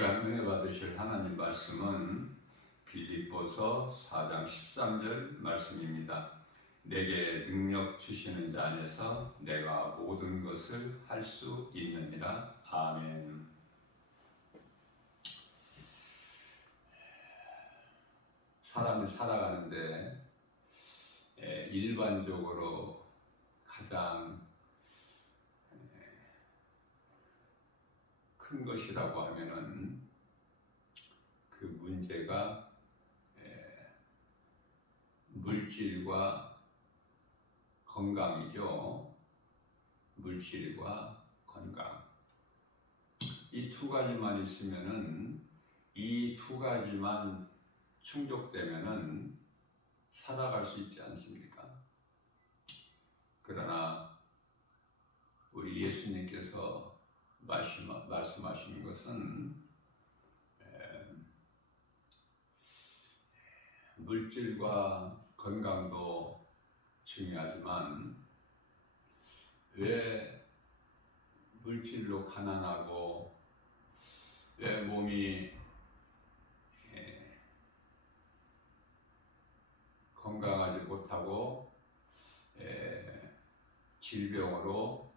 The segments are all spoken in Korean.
시간 은혜 받으실 하나님 말씀은 빌립보서 4장 13절 말씀입니다. 내게 능력 주시는 자 안에서 내가 모든 것을 할 수 있느니라. 아멘. 사람이 살아가는데 일반적으로 가장 큰 것이라고 하면은 그 문제가 물질과 건강이죠. 물질과 건강. 이 두 가지만 있으면은, 이 두 가지만 충족되면은 살아갈 수 있지 않습니까? 그러나 우리 예수님께서 말씀하시는 것은 물질과 건강도 중요하지만 왜 물질로 가난하고 왜 몸이 건강하지 못하고 질병으로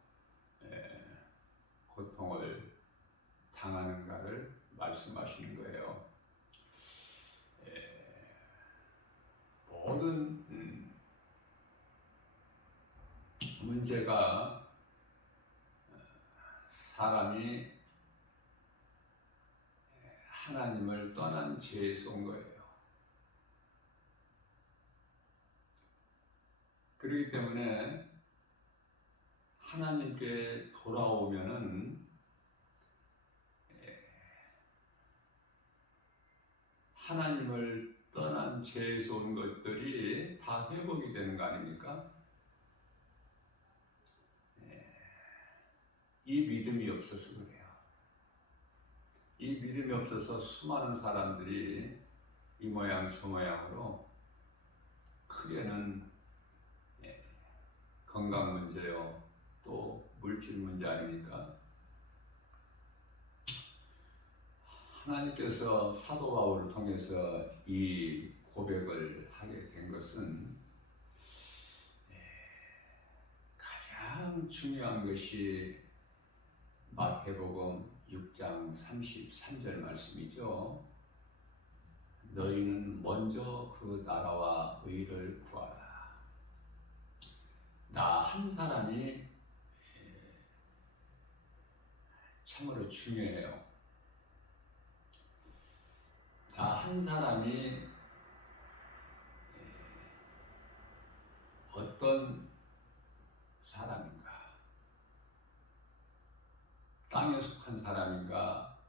고통을 당하는가를 말씀하시는 거예요. 모든 문제가 사람이 하나님을 떠난 죄에서 온 거예요. 그렇기 때문에 하나님께 돌아오면은 하나님을 떠난 죄에서 온 것들이 다 회복이 되는 거 아닙니까? 이 믿음이 없어서 그래요. 이 믿음이 없어서 수많은 사람들이 이 모양 저 모양으로 크게는 건강 문제요, 또 물질 문제 아닙니까? 하나님께서 사도 바울을 통해서 이 고백을 하게 된 것은 가장 중요한 것이 마태복음 6장 33절 말씀이죠. 너희는 먼저 그 나라와 의를 구하라. 나 한 사람이 참으로 중요해요. 나 한 사람이 어떤 사람인가? 땅에 속한 사람인가?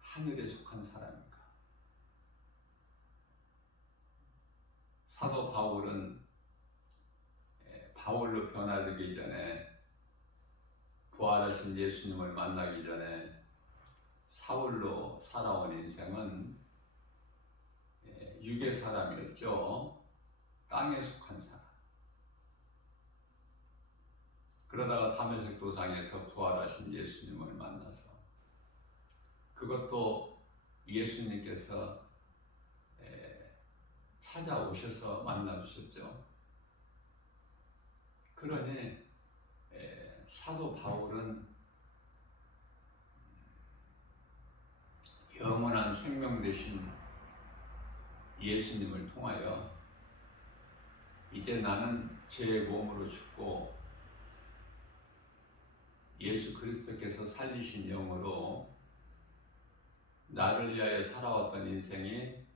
하늘에 속한 사람인가? 사도 바울은 바울로 변화되기 전에, 부활하신 예수님을 만나기 전에 사울로 살아온 인생은 육의 사람이었죠. 땅에 속한 사람. 그러다가 다메섹 도상에서 부활하신 예수님을 만나서, 그것도 예수님께서 찾아오셔서 만나주셨죠. 그러니 사도 바울은 영원한 생명 되신 예수님을 통하여 이제 나는 제 몸으로 죽고 예수 그리스도께서 살리신 영으로 나를 위하여 살아왔던 인생이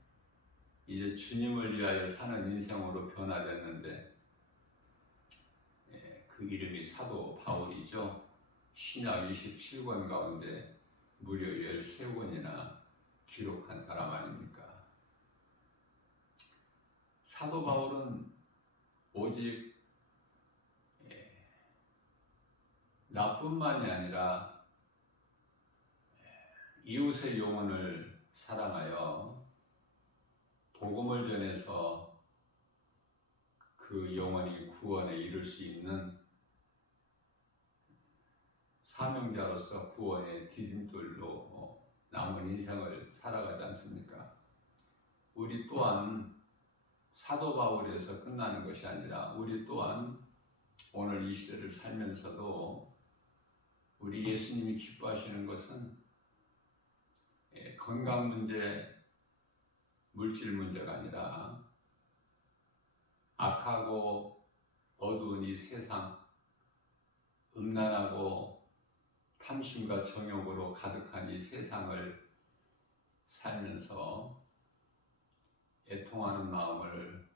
이제 주님을 위하여 사는 인생으로 변화됐는데, 그 이름이 사도 바울이죠. 신약 27권 가운데 무려 13권이나 기록한 사람 아닙니까? 사도 바울은 오직 나뿐만이 아니라 이웃의 영혼을 사랑하여 복음을 전해서 그 영혼이 구원에 이를 수 있는 사명자로서 구원의 디딤돌로 남은 인생을 살아가지 않습니까? 우리 또한 사도 바울에서 끝나는 것이 아니라 우리 또한 오늘 이 시대를 살면서도 우리 예수님이 기뻐하시는 것은 건강 문제, 물질 문제가 아니라 악하고 어두운 이 세상, 음란하고 탐심과 정욕으로 가득한 이 세상을 살면서 애통하는 마음을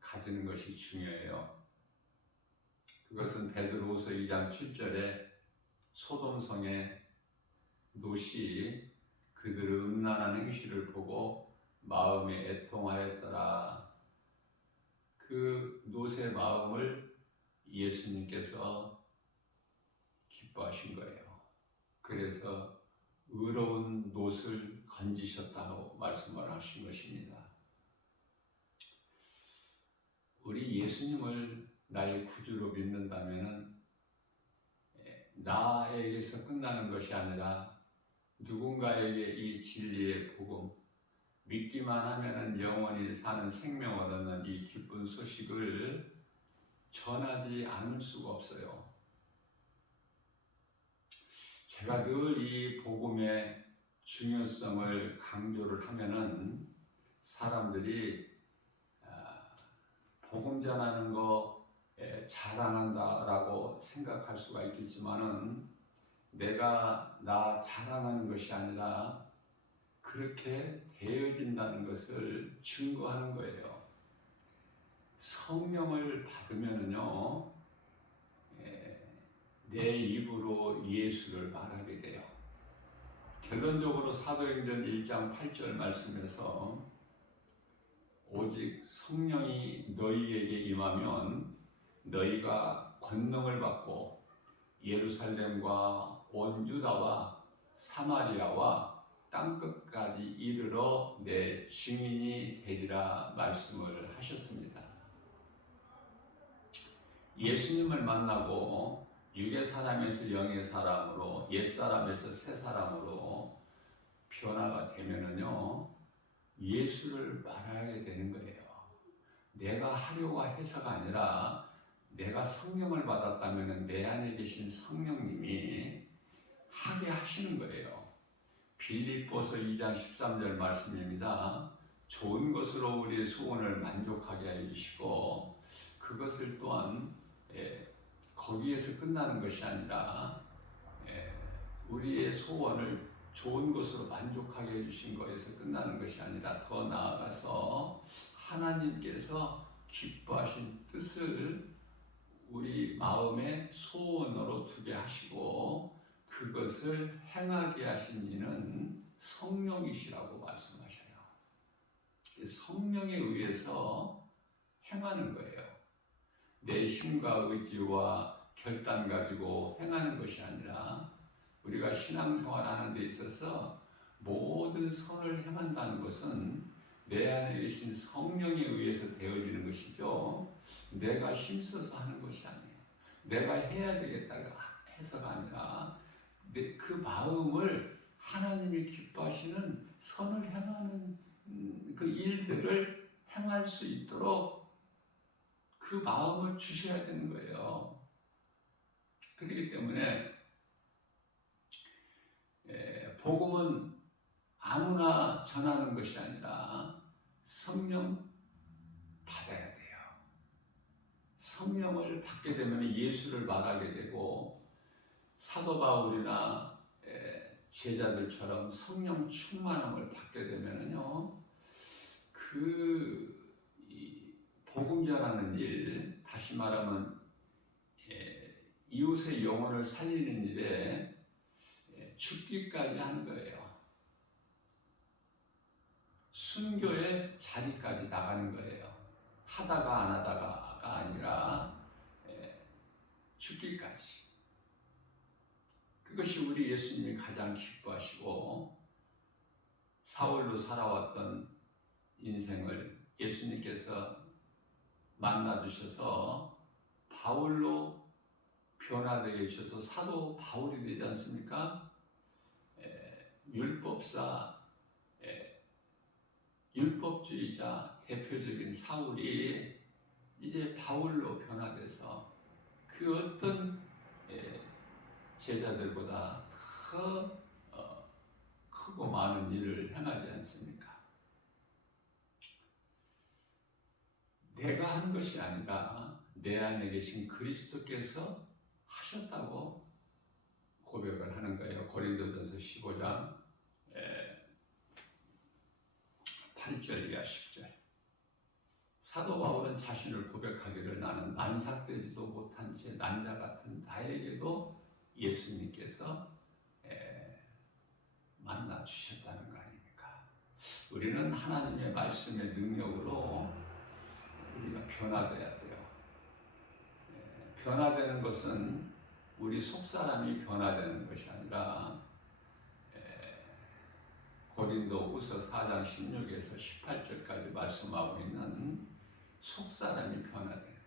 가지는 것이 중요해요. 그것은 베드로후서 2장 7절에 소돔성의 롯이 그들의 음란한 행실을 보고 마음에 애통하였더라. 그 롯의 마음을 예수님께서 기뻐하신 거예요. 그래서 의로운 롯을 건지셨다고 말씀을 하신 것입니다. 우리 예수님을 나의 구주로 믿는다면 나에게서 끝나는 것이 아니라 누군가에게 이 진리의 복음, 믿기만 하면 영원히 사는 생명을 얻는 이 기쁜 소식을 전하지 않을 수가 없어요. 제가 늘 이 복음의 중요성을 강조를 하면은 사람들이 복음 전하는 거 자랑한다라고 생각할 수가 있겠지만은 내가 나 자랑하는 것이 아니라 그렇게 되어진다는 것을 증거하는 거예요. 성령을 받으면은요, 내 입으로 예수를 말하게 돼요. 결론적으로 사도행전 1장 8절 말씀에서 오직 성령이 너희에게 임하면 너희가 권능을 받고 예루살렘과 온 유다와 사마리아와 땅끝까지 이르러 내 증인이 되리라 말씀을 하셨습니다. 예수님을 만나고 육의 사람에서 영의 사람으로 옛사람에서 새사람으로 변화가 되면은요, 예수를 말하게 되는 거예요. 내가 하려고 해서가 아니라 내가 성령을 받았다면 내 안에 계신 성령님이 하게 하시는 거예요. 빌립보서 2장 13절 말씀입니다. 좋은 것으로 우리의 소원을 만족하게 해주시고 그것을 또한 거기에서 끝나는 것이 아니라 우리의 소원을 좋은 것으로 만족하게 해주신 것에서 끝나는 것이 아니라 더 나아가서 하나님께서 기뻐하신 뜻을 우리 마음의 소원으로 두게 하시고 그것을 행하게 하신 이는 성령이시라고 말씀하셔요. 성령에 의해서 행하는 거예요. 내 힘과 의지와 결단 가지고 행하는 것이 아니라 우리가 신앙생활 하는 데 있어서 모든 선을 행한다는 것은 내 안에 계신 성령에 의해서 되어지는 것이죠. 내가 힘써서 하는 것이 아니에요. 내가 해야 되겠다가 해서가 아니라 그 마음을 하나님이 기뻐하시는 선을 행하는 그 일들을 행할 수 있도록 그 마음을 주셔야 되는 거예요. 그렇기 때문에 복음은 아무나 전하는 것이 아니라 성령 받아야 돼요. 성령을 받게 되면 예수를 말하게 되고 사도 바울이나 제자들처럼 성령 충만함을 받게 되면은요, 그 복음 전하는 일, 다시 말하면 이웃의 영혼을 살리는 일에 죽기까지 한 거예요. 순교의 자리까지 나가는 거예요. 하다가 안 하다가가 아니라 죽기까지. 그것이 우리 예수님이 가장 기뻐하시고 사울로 살아왔던 인생을 예수님께서 만나주셔서 바울로 변화되게 해주셔서 사도 바울이 되지 않습니까? 율법사, 율법주의자 대표적인 사울이 이제 바울로 변화돼서 그 어떤 제자들보다 더 크고 많은 일을 행하지 않습니까? 내가 한 것이 아니라 내 안에 계신 그리스도께서 하셨다고 고백을 하는 거예요. 고린도전서 15장 8절 이하 10절. 사도 바울은 자신을 고백하기를 나는 만삭되지도 못한 채 난자 같은 나에게도 예수님께서 만나 주셨다는 거 아닙니까? 우리는 하나님의 말씀의 능력으로 우리가 변화돼야 돼요. 변화되는 것은 우리 속사람이 변화되는 것이 아니라 고린도후서 4장 16에서 18절까지 말씀하고 있는 속사람이 변화되는 거예요.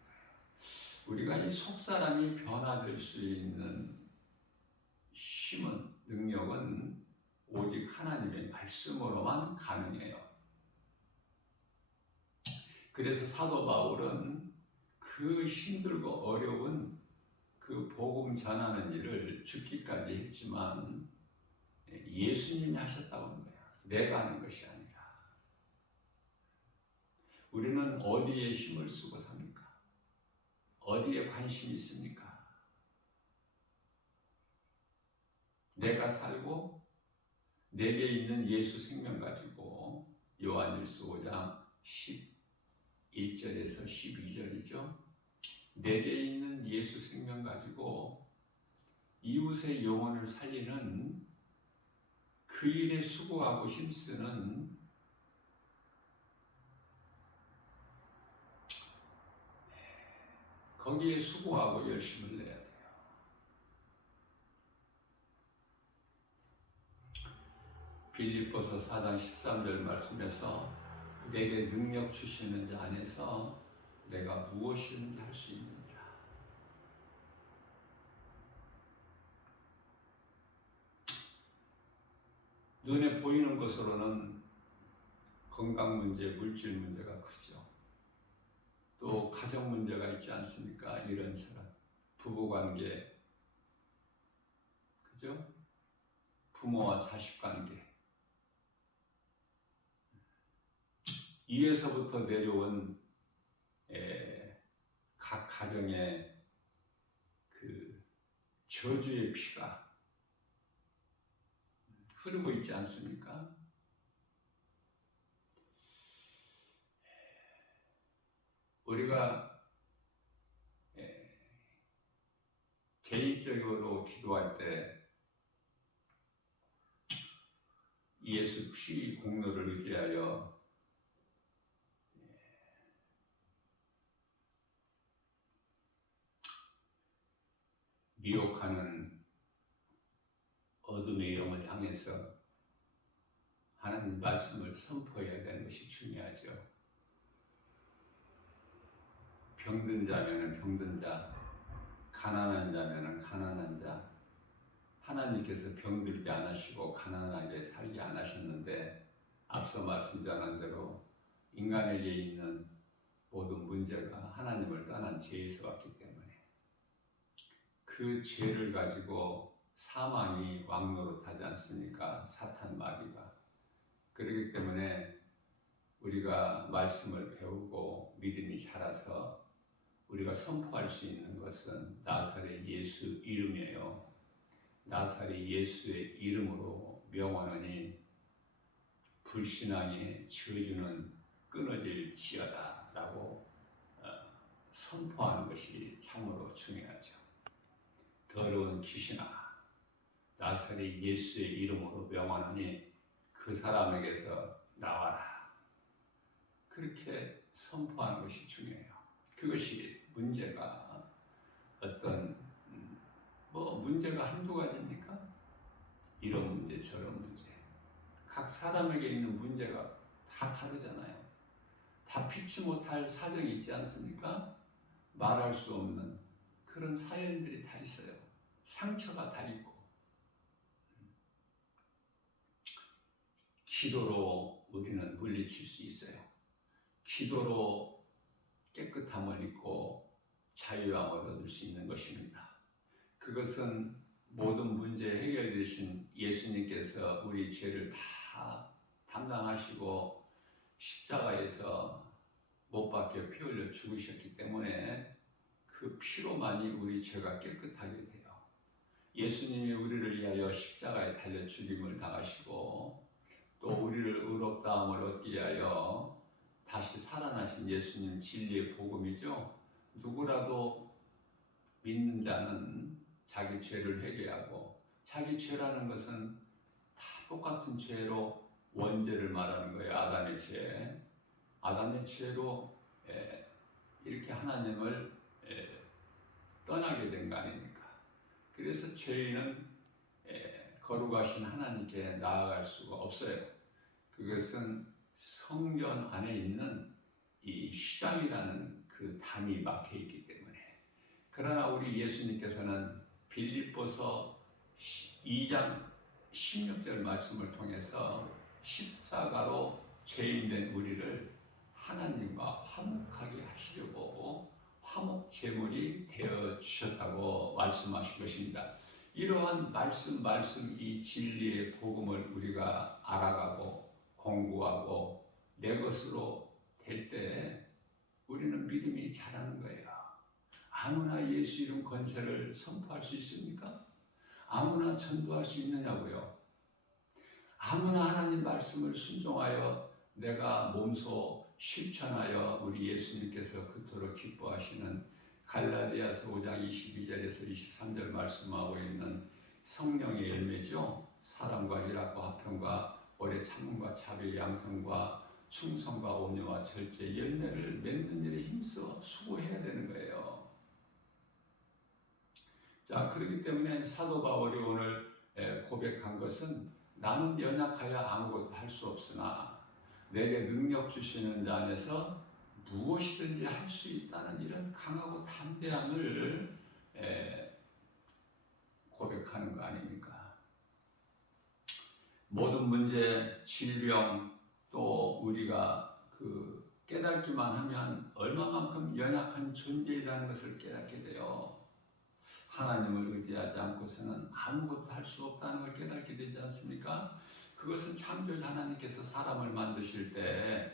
우리가 이 속사람이 변화될 수 있는 힘은, 능력은 오직 하나님의 말씀으로만 가능해요. 그래서 사도 바울은 그 힘들고 어려운 그 복음 전하는 일을 죽기까지 했지만 예수님이 하셨다고 하는 거예요. 내가 하는 것이 아니라. 우리는 어디에 힘을 쓰고 삽니까? 어디에 관심이 있습니까? 내가 살고 내게 있는 예수 생명 가지고 요한일서 5장 11절에서 12절이죠. 내게 있는 예수 생명 가지고 이웃의 영혼을 살리는 그 일에 수고하고 힘쓰는 거기에 수고하고 열심을 내야 돼요. 빌립보서 4장 13절 말씀에서 내게 능력 주시는 자 안에서 내가 무엇이든지 할 수 있느니라. 눈에 보이는 것으로는 건강 문제, 물질 문제가 크죠. 또 가정 문제가 있지 않습니까? 이런저런 부부관계, 그죠? 부모와 자식 관계, 위에서부터 내려온 각 가정의 그 저주의 피가 흐르고 있지 않습니까? 우리가 개인적으로 기도할 때 예수 피 공로를 의지하여 미혹하는 어둠의 영을 향해서 하나님 말씀을 선포해야 되는 것이 중요하죠. 병든 자면은 병든 자, 가난한 자면은 가난한 자. 하나님께서 병들게 안 하시고 가난하게 살게 안 하셨는데 앞서 말씀 전한 대로 인간에게 있는 모든 문제가 하나님을 떠난 죄에서 왔기 때문에 그 죄를 가지고 사망이 왕노릇하지 않습니까? 사탄 마귀가. 그렇기 때문에 우리가 말씀을 배우고 믿음이 자라서 우리가 선포할 수 있는 것은 나사렛 예수 이름이에요. 나사렛 예수의 이름으로 명하노니 불신앙의 저주는 끊어질지어다 라고 선포하는 것이 참으로 중요하죠. 더러운 귀신아, 나사렛 예수의 이름으로 명하노니 그 사람에게서 나와라. 그렇게 선포하는 것이 중요해요. 그것이 문제가 어떤 문제가 한두 가지입니까? 이런 문제 저런 문제. 각 사람에게 있는 문제가 다 다르잖아요. 다 피치 못할 사정이 있지 않습니까? 말할 수 없는 그런 사연들이 다 있어요. 상처가 다 있고. 기도로 우리는 물리칠 수 있어요. 기도로 깨끗함을 입고 자유함을 얻을 수 있는 것입니다. 그것은 모든 문제 해결되신 예수님께서 우리 죄를 다 담당하시고 십자가에서 못 박혀 피 흘려 죽으셨기 때문에 그 피로만이 우리 죄가 깨끗하게 돼요. 예수님이 우리를 위하여 십자가에 달려 죽임을 당하시고 또 우리를 의롭다함을 얻기 위하여 다시 살아나신 예수님 진리의 복음이죠. 누구라도 믿는 자는 자기 죄를 회개하고, 자기 죄라는 것은 다 똑같은 죄로 원죄를 말하는 거예요. 아담의 죄. 아담의 죄로 이렇게 하나님을 떠나게 된 거 아닙니까? 그래서 죄인은 거룩하신 하나님께 나아갈 수가 없어요. 그것은 성전 안에 있는 이 휘장이라는 그 담이 막혀 있기 때문에. 그러나 우리 예수님께서는 빌립보서 2장 16절 말씀을 통해서 십자가로 죄인된 우리를 하나님과 화목하게 하시려고 화목 제물이 되어 주셨다고 말씀하신 것입니다. 이러한 말씀 이 진리의 복음을 우리가 알아가고 공부하고 내 것으로 될 때 우리는 믿음이 자라는 거예요. 아무나 예수 이름 권세를 선포할 수 있습니까? 아무나 전도할 수 있느냐고요? 아무나 하나님 말씀을 순종하여 내가 몸소 실천하여 우리 예수님께서 그토록 기뻐하시는 갈라디아서 5장 22절에서 23절 말씀하고 있는 성령의 열매죠. 사랑과 희락과 화평과 오래 참음과 자비 양성과 충성과 온유와 절제 열매를 맺는 일에 힘써 수고해야 되는 거예요. 자, 그렇기 때문에 사도 바울이 오늘 고백한 것은 나는 연약하여 아무것도 할 수 없으나 내게 능력 주시는 자 안에서 무엇이든지 할 수 있다는 이런 강하고 담대함을 고백하는 거 아닙니까? 모든 문제, 질병, 또 우리가 깨닫기만 하면 얼마만큼 연약한 존재라는 것을 깨닫게 돼요. 하나님을 의지하지 않고서는 아무것도 할 수 없다는 걸 깨닫게 되지 않습니까? 그것은 창조자 하나님께서 사람을 만드실 때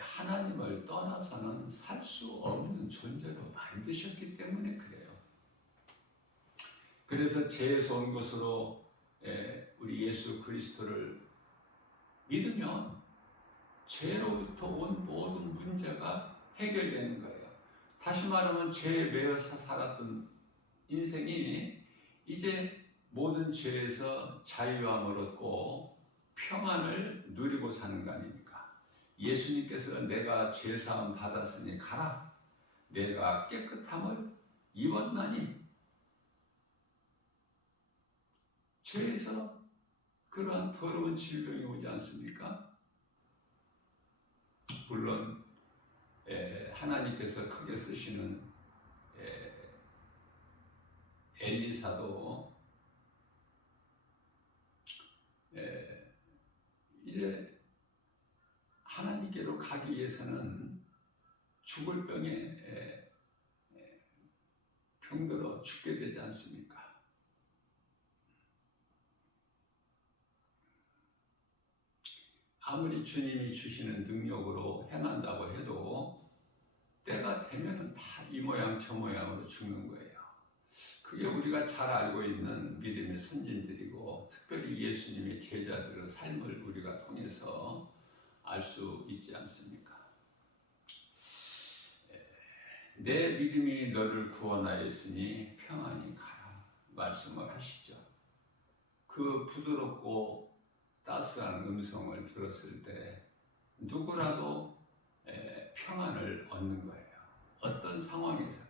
하나님을 떠나서는 살 수 없는 존재로 만드셨기 때문에 그래요. 그래서 죄에서 온 것으로 우리 예수 그리스도를 믿으면 죄로부터 온 모든 문제가 해결되는 거예요. 다시 말하면 죄에 매여서 살았던 인생이 이제 모든 죄에서 자유함을 얻고 평안을 누리고 사는 거 아닙니까? 예수님께서 내가 죄사함 받았으니 가라. 내가 깨끗함을 입었나니. 죄에서 그러한 더러운 질병이 오지 않습니까? 물론 하나님께서 크게 쓰시는 엘리사도 이제 하나님께로 가기 위해서는 죽을 병에 병들어 죽게 되지 않습니까? 아무리 주님이 주시는 능력으로 행한다고 해도 때가 되면은 다 이 모양 저 모양으로 죽는 거예요. 그게 우리가 잘 알고 있는 믿음의 선진들이고 특별히 예수님의 제자들의 삶을 우리가 통해서 알 수 있지 않습니까? 내 믿음이 너를 구원하였으니 평안히 가라 말씀을 하시죠. 그 부드럽고 따스한 음성을 들었을 때 누구라도 평안을 얻는 거예요. 어떤 상황에서도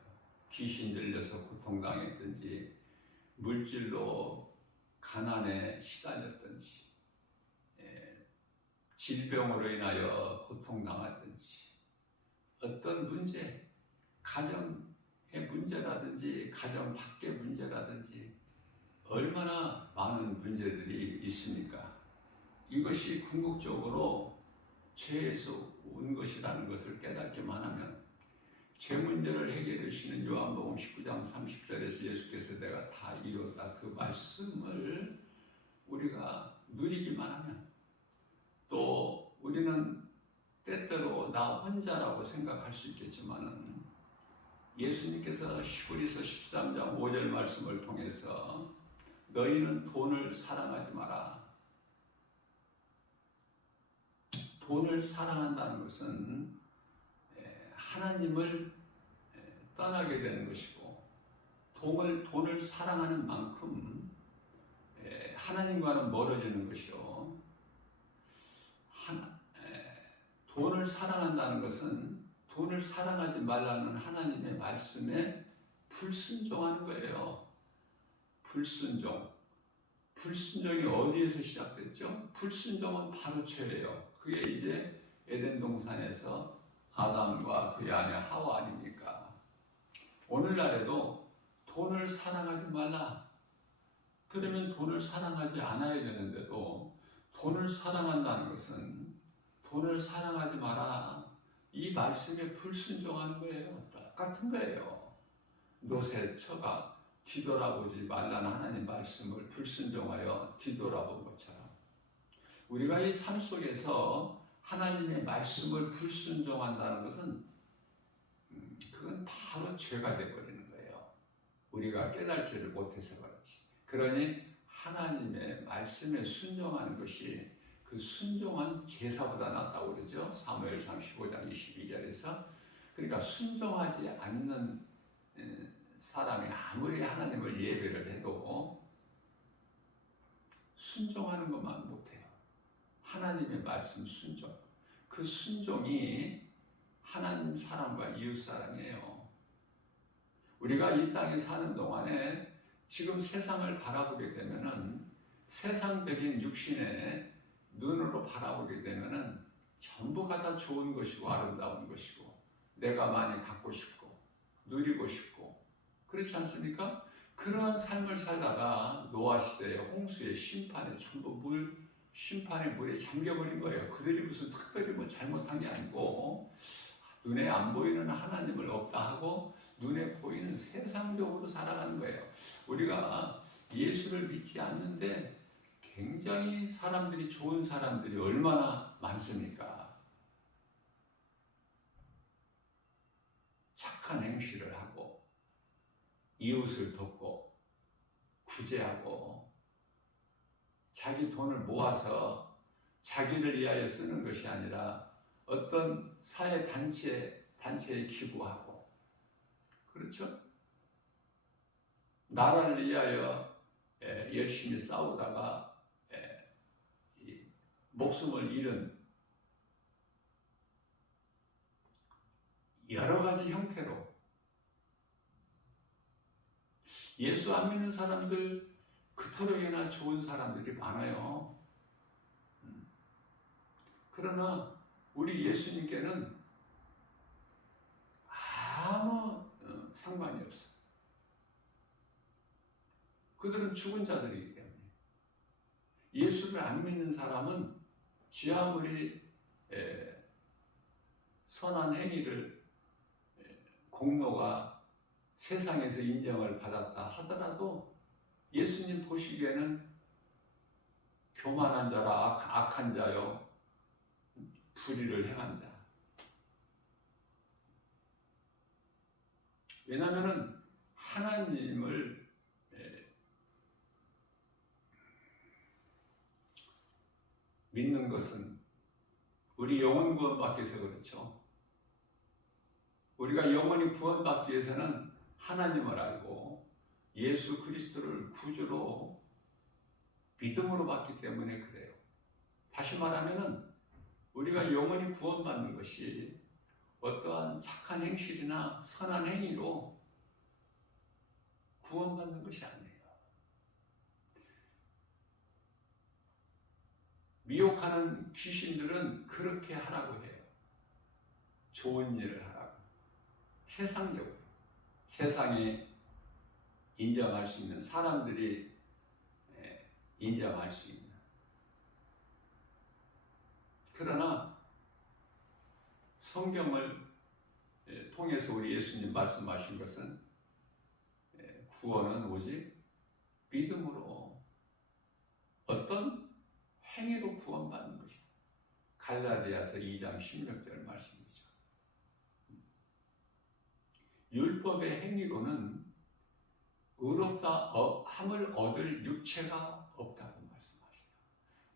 귀신 들려서 고통당했든지 물질로 가난에 시달렸든지 질병으로 인하여 고통당하든지 어떤 문제, 가정의 문제라든지 가정 밖의 문제라든지 얼마나 많은 문제들이 있습니까? 이것이 궁극적으로 죄에서 온 것이라는 것을 깨닫기만 하면 죄 문제를 해결해 주시는 요한복음 19장 30절에서 예수께서 내가 다 이뤘다 그 말씀을 우리가 누리기만 하면, 또 우리는 때때로 나 혼자라고 생각할 수 있겠지만은 예수님께서 히브리서 13장 5절 말씀을 통해서 너희는 돈을 사랑하지 마라. 돈을 사랑한다는 것은 하나님을 떠나게 되는 것이고, 돈을 사랑하는 만큼 하나님과는 멀어지는 것이요. 돈을 사랑한다는 것은 돈을 사랑하지 말라는 하나님의 말씀에 불순종하는 거예요. 불순종이 어디에서 시작됐죠? 불순종은 바로 죄예요. 그게 이제 에덴 동산에서 아담과 그의 아내 하와 아닙니까? 오늘날에도 돈을 사랑하지 말라. 그러면 돈을 사랑하지 않아야 되는데도 돈을 사랑한다는 것은 돈을 사랑하지 마라. 이 말씀에 불순종하는 거예요. 똑같은 거예요. 노새처가 뒤돌아보지 말라는 하나님 말씀을 불순종하여 뒤돌아본 것처럼 우리가 이 삶 속에서 하나님의 말씀을 불순종한다는 것은 그건 바로 죄가 되어버리는 거예요. 우리가 깨달지를 못해서 그렇지. 그러니 하나님의 말씀에 순종하는 것이 그 순종한 제사보다 낫다고 그러죠. 사무엘상 15장 22절에서. 그러니까 순종하지 않는 사람이 아무리 하나님을 예배를 해도 순종하는 것만 못해요. 하나님의 말씀 순종. 그 순종이 하나님 사랑과 이웃 사랑이에요. 우리가 이 땅에 사는 동안에 지금 세상을 바라보게 되면은 세상적인 육신의 눈으로 바라보게 되면은 전부가 다 좋은 것이고 아름다운 것이고 내가 많이 갖고 싶고 누리고 싶고 그렇지 않습니까? 그러한 삶을 살다가 노아 시대의 홍수의 심판에 전부 심판의 물에 잠겨버린 거예요. 그들이 무슨 특별히 뭐 잘못한 게 아니고 눈에 안 보이는 하나님을 없다 하고 눈에 보이는 세상적으로 살아가는 거예요. 우리가 예수를 믿지 않는데 굉장히 사람들이 좋은 사람들이 얼마나 많습니까? 착한 행실을 하고 이웃을 돕고 구제하고 자기 돈을 모아서 자기를 위하여 쓰는 것이 아니라 어떤 사회 단체에 기부하고, 그렇죠? 나라를 위하여 열심히 싸우다가 목숨을 잃은 여러 가지 형태로 예수 안 믿는 사람들 그토록이나 좋은 사람들이 많아요. 그러나 우리 예수님께는 아무 상관이 없어요. 그들은 죽은 자들이기 때문에. 예수를 안 믿는 사람은 지 아무리 선한 행위를 공로가 세상에서 인정을 받았다 하더라도 예수님 보시기에는 교만한 자라 악한 자요 불의를 행한 자. 왜냐하면 하나님을 믿는 것은 우리 영혼 구원받기 위해서 그렇죠. 우리가 영원히 구원받기 위해서는 하나님을 알고 예수 그리스도를 구주로 믿음으로 받기 때문에 그래요. 다시 말하면 우리가 영원히 구원받는 것이 어떠한 착한 행실이나 선한 행위로 구원받는 것이 아니에요. 미혹하는 귀신들은 그렇게 하라고 해요. 좋은 일을 하라고. 세상적으로. 세상에 인정할 수 있는, 사람들이 인정할 수 있는. 그러나 성경을 통해서 우리 예수님 말씀하신 것은 구원은 오직 믿음으로, 어떤 행위로 구원받는 것이다. 갈라디아서 2장 16절 말씀이죠. 율법의 행위로는 의롭다 함을 얻을 육체가 없다고 말씀하시죠.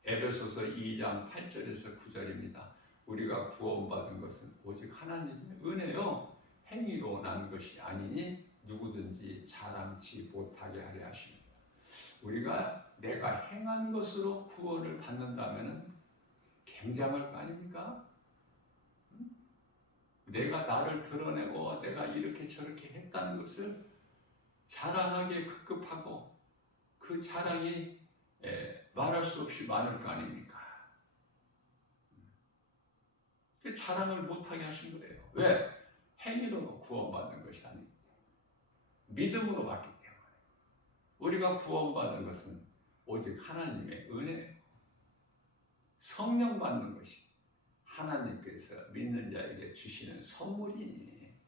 에베소서 2장 8절에서 9절입니다. 우리가 구원받은 것은 오직 하나님의 은혜요 행위로 난 것이 아니니 누구든지 자랑치 못하게 하려 하십니다. 우리가 내가 행한 것으로 구원을 받는다면 굉장할 거 아닙니까? 내가 나를 드러내고 내가 이렇게 저렇게 했다는 것을 자랑하기에 급급하고 그 자랑이 말할 수 없이 많을 거 아닙니까? 그 자랑을 못하게 하신 거예요. 왜? 행위로 구원받는 것이 아니기 때문에, 믿음으로 받기 때문에. 우리가 구원받은 것은 오직 하나님의 은혜예요. 성령 받는 것이 하나님께서 믿는 자에게 주시는 선물이니,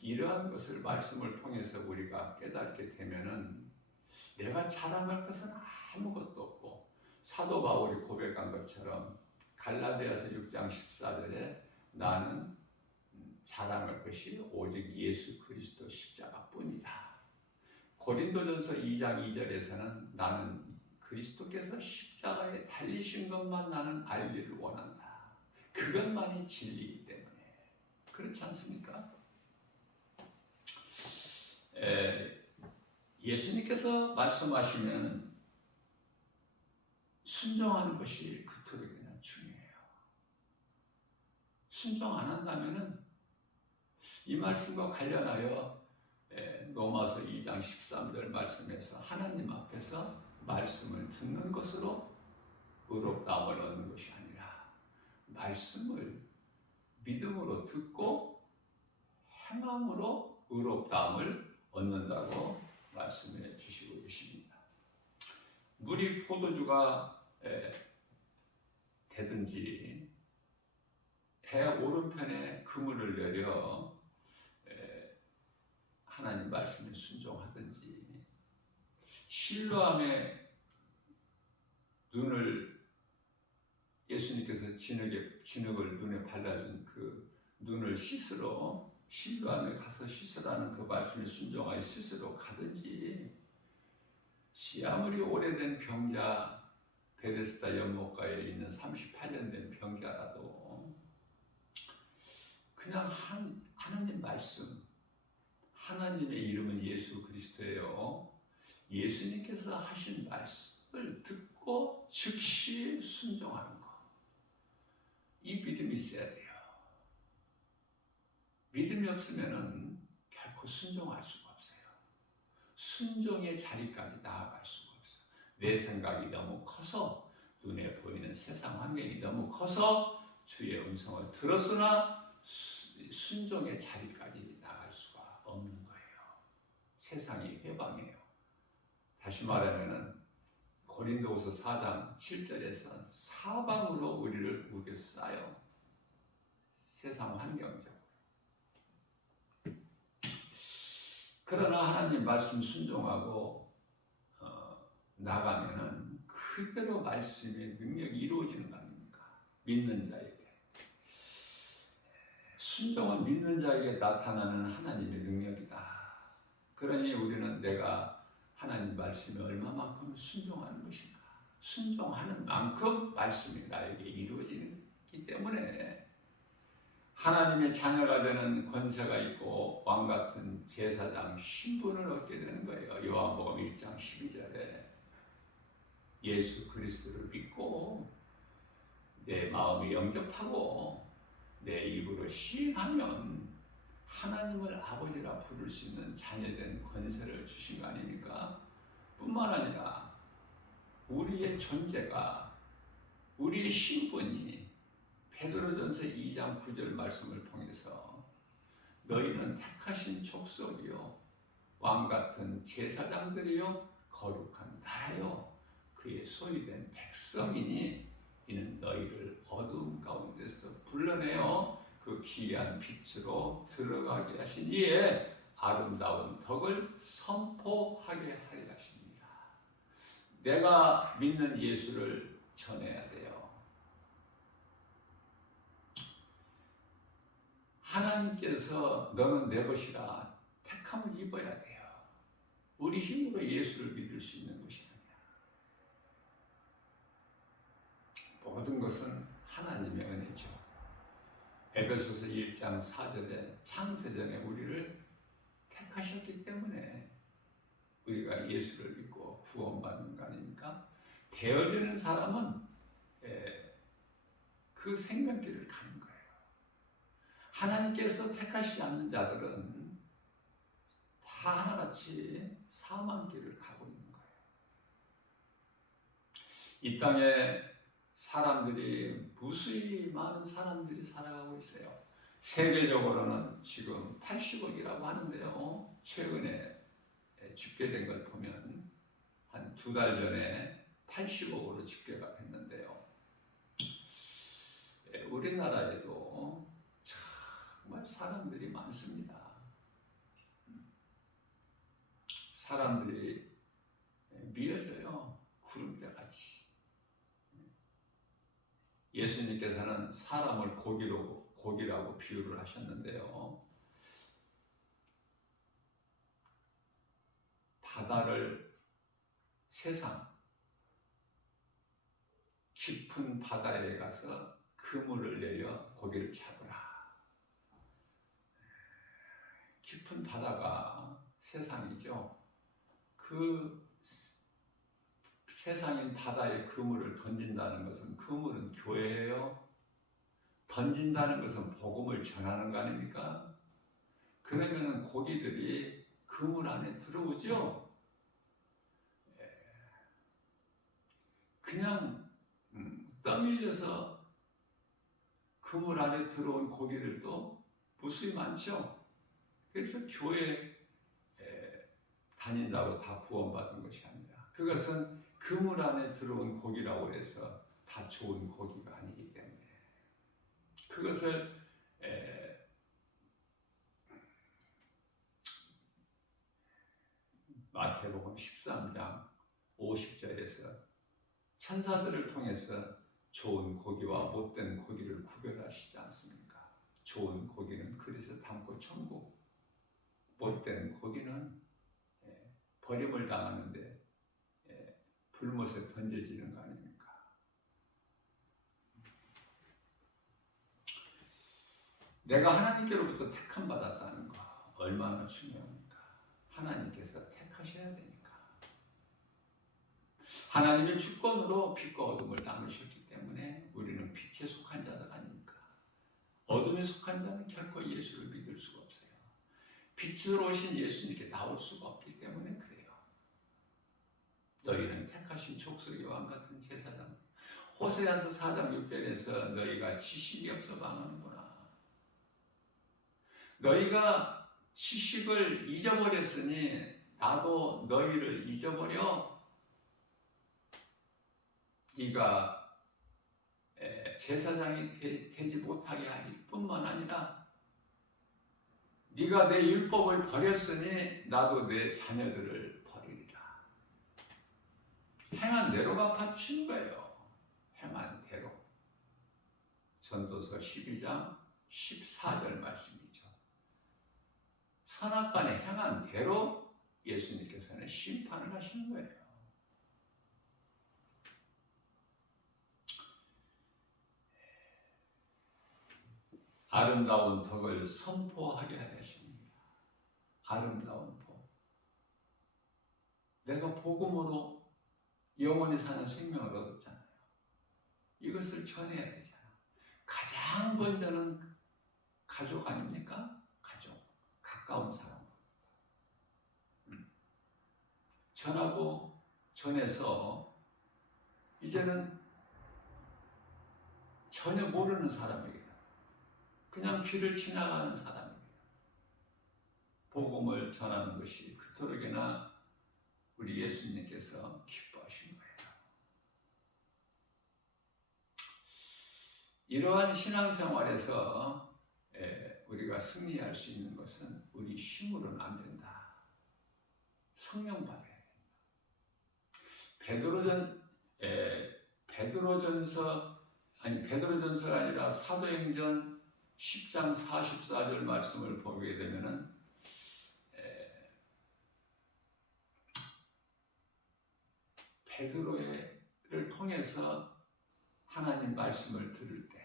이러한 것을 말씀을 통해서 우리가 깨닫게 되면은 내가 자랑할 것은 아무것도 없고, 사도 바울이 고백한 것처럼 갈라디아서 6장 14절에 나는 자랑할 것이 오직 예수 그리스도 십자가뿐이다. 고린도전서 2장 2절에서는 나는 그리스도께서 십자가에 달리신 것만 나는 알기를 원한다. 그것만이 진리이기 때문에. 그렇지 않습니까? 예수님께서 말씀하시면 순종하는 것이 그토록 그냥 중요해요. 순종 안 한다면은 이 말씀과 관련하여 로마서 2장 13절 말씀에서 하나님 앞에서 말씀을 듣는 것으로 의롭다함을 얻는 것이 아니라 말씀을 믿음으로 듣고 행함으로 의롭다함을 얻는다고 말씀해 주시고 계십니다. 물이 포도주가 되든지 배 오른편에 그물을 내려 하나님 말씀에 순종하든지, 실로암의 눈을 예수님께서 진흙을 눈에 발라준 그 눈을 씻으러 실로암에 가서 씻으라는 그 말씀에 순종하여 씻으러 가든지, 아무리 오래된 병자, 베데스다 연못가에 있는 38년 된 병자라도 그냥 하나님 말씀, 하나님의 이름은 예수 그리스도예요. 예수님께서 하신 말씀을 듣고 즉시 순종하는 것, 이 믿음이 있어야 돼요. 믿음이 없으면 결코 순종할 수가 없어요. 순종의 자리까지 나아갈 수가 없어요. 내 생각이 너무 커서, 눈에 보이는 세상 환경이 너무 커서 주의 음성을 들었으나 순종의 자리까지 나갈 수가 없는 거예요. 세상이 회방이에요. 다시 말하면 고린도후서 4장 7절에서 사방으로 우리를 우겨싸요. 세상 환경적으로. 그러나 하나님 말씀 순종하고 나가면은 그대로 말씀의 능력이 이루어지는 거 아닙니까? 믿는 자에게. 순종은 믿는 자에게 나타나는 하나님의 능력이다. 그러니 우리는 내가 하나님 말씀에 얼마만큼 순종하는 것인가? 순종하는 만큼 말씀이 나에게 이루어지기 때문에 하나님의 자녀가 되는 권세가 있고 왕같은 제사장 신분을 얻게 되는 거예요. 요한복음 1장 12절에 예수 그리스도를 믿고 내 마음이 영접하고 내 입으로 시인하면 하나님을 아버지라 부를 수 있는 자녀된 권세를 주신 거 아닙니까? 뿐만 아니라 우리의 존재가, 우리의 신분이 베드로전서 2장 9절 말씀을 통해서 너희는 택하신 족속이요 왕같은 제사장들이요 거룩한 나라요 그의 소유된 백성이니 이는 너희를 어두움 가운데서 불러내어 그 기이한 빛으로 들어가게 하신 이에 아름다운 덕을 선포하게 하려 하십니다. 내가 믿는 예수를 전해야 돼요. 하나님께서 너는 내 것이라 택함을 입어야 돼요. 우리 힘으로 예수를 믿을 수 있는 것이 아니야. 모든 것은 하나님의 은혜죠. 에베소서 1장 4절에 창세전에 우리를 택하셨기 때문에 우리가 예수를 믿고 구원받는 거 아닙니까? 되어지는 사람은 그 생명길을 가는 거예요. 하나님께서 택하시지 않는 자들은 다 하나같이 사망길을 가고 있는 거예요. 이 땅에 사람들이 무수히 많은 사람들이 살아가고 있어요. 세계적으로는 지금 80억이라고 하는데요. 최근에 집계된 걸 보면 한 2달 전에 80억으로 집계가 됐는데요. 우리나라에도 정말 사람들이 많습니다. 사람들이 미어져요. 구름대같이. 예수님께서는 사람을 고기라고 비유를 하셨는데요. 바다를 세상 깊은 바다에 가서 그물을 내려 고기를 잡으라. 깊은 바다가 세상이죠. 그 세상인 바다에 그물을 던진다는 것은, 그물은 교회예요. 던진다는 것은 복음을 전하는 거 아닙니까? 그러면은 고기들이 그물 안에 들어오죠. 그냥 떠밀려서 그물 안에 들어온 고기들도 무수히 많죠. 그래서 교회에 다닌다고 다 구원받은 것이 아니라, 그것은 그물 안에 들어온 고기라고 해서 다 좋은 고기가 아니기 때문에 그것을 마태복음 13장 50절에서 천사들을 통해서 좋은 고기와 못된 고기를 구별하시지 않습니까? 좋은 고기는 그릇에 담고 천국, 못된 고기는 버림을 당하는데 불못에 던져지는 거 아닙니까? 내가 하나님께로부터 택함 받았다는 거 얼마나 중요합니까? 하나님께서 택하셔야 되니까. 하나님의 주권으로 빛과 어둠을 나누셨기 때문에 우리는 빛에 속한 자들 아닙니까? 어둠에 속한 자는 결코 예수를 믿을 수가 없어요. 빛으로 오신 예수님께 나올 수가 없기 때문에 그래요. 너희는 택하신 족속의 왕 같은 제사장. 호세아서 4장 6절에서 너희가 지식이 없어 망하는구나. 너희가 지식을 잊어버렸으니 나도 너희를 잊어버려 네가 제사장이 되지 못하게 하기 뿐만 아니라 네가 내 율법을 버렸으니 나도 내 자녀들을 버리리라. 행한 대로 갚아주신 거예요. 행한 대로. 전도서 12장 14절 말씀이죠. 선악간에 행한 대로 예수님께서는 심판을 하시는 거예요. 아름다운 덕을 선포하게 하십니다. 아름다운 복. 내가 복음으로 영원히 사는 생명을 얻었잖아요. 이것을 전해야 되잖아. 가장 먼저는 가족 아닙니까? 가족. 가까운 사람. 전하고 전해서 이제는 전혀 모르는 사람에게, 그냥 길을 지나가는 사람에게 복음을 전하는 것이 그토록이나 우리 예수님께서 기뻐하신 거예요. 이러한 신앙생활에서 우리가 승리할 수 있는 것은 우리 힘으로는 안 된다. 성령 받아야 된다. 베드로전서가 아니라 사도행전 10장 44절 말씀을 보게 되면은 베드로를 통해서 하나님 말씀을 들을 때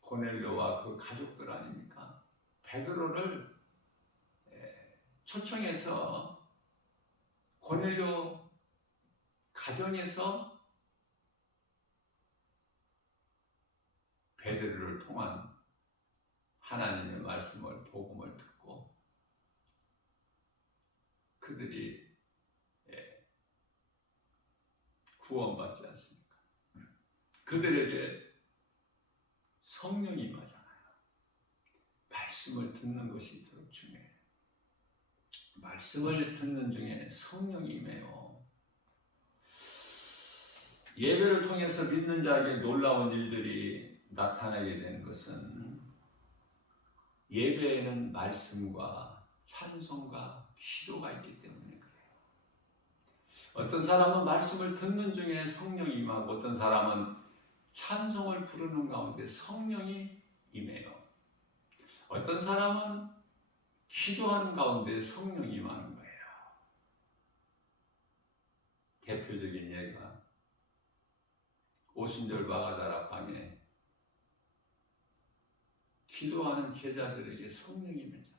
고넬료와 그 가족들 아닙니까? 베드로를 초청해서 고넬료 가정에서 베드로를 통한 하나님의 말씀을 복음을 듣고 그들이 구원받지 않습니까? 그들에게 성령이 임하잖아요. 말씀을 듣는 것이 더 중요해요. 말씀을 듣는 중에 성령이 임해요. 예배를 통해서 믿는 자에게 놀라운 일들이 나타나게 되는 것은 예배에는 말씀과 찬송과 기도가 있기 때문에 그래요. 어떤 사람은 말씀을 듣는 중에 성령이 임하고 어떤 사람은 찬송을 부르는 가운데 성령이 임해요. 어떤 사람은 기도하는 가운데 성령이 임하는 거예요. 대표적인 예가 오순절 마가다락방에 기도하는 제자들에게 성령이 임했잖아요.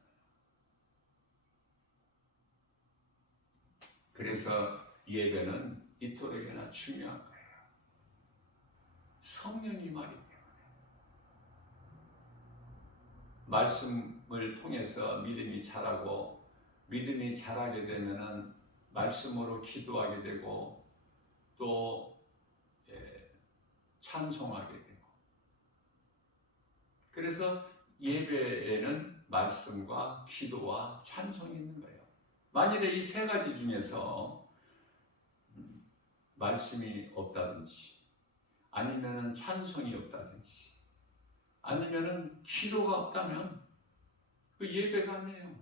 그래서 예배는 이토록이나 중요한 거예요. 성령이 임하기 때문에. 말씀을 통해서 믿음이 자라고 믿음이 자라게 되면은 말씀으로 기도하게 되고 또 찬송하게 되고 그래서 예배에는 말씀과 기도와 찬송이 있는 거예요. 만일에 이 세 가지 중에서 말씀이 없다든지 아니면은 찬송이 없다든지 아니면은 기도가 없다면 그 예배가 아니에요.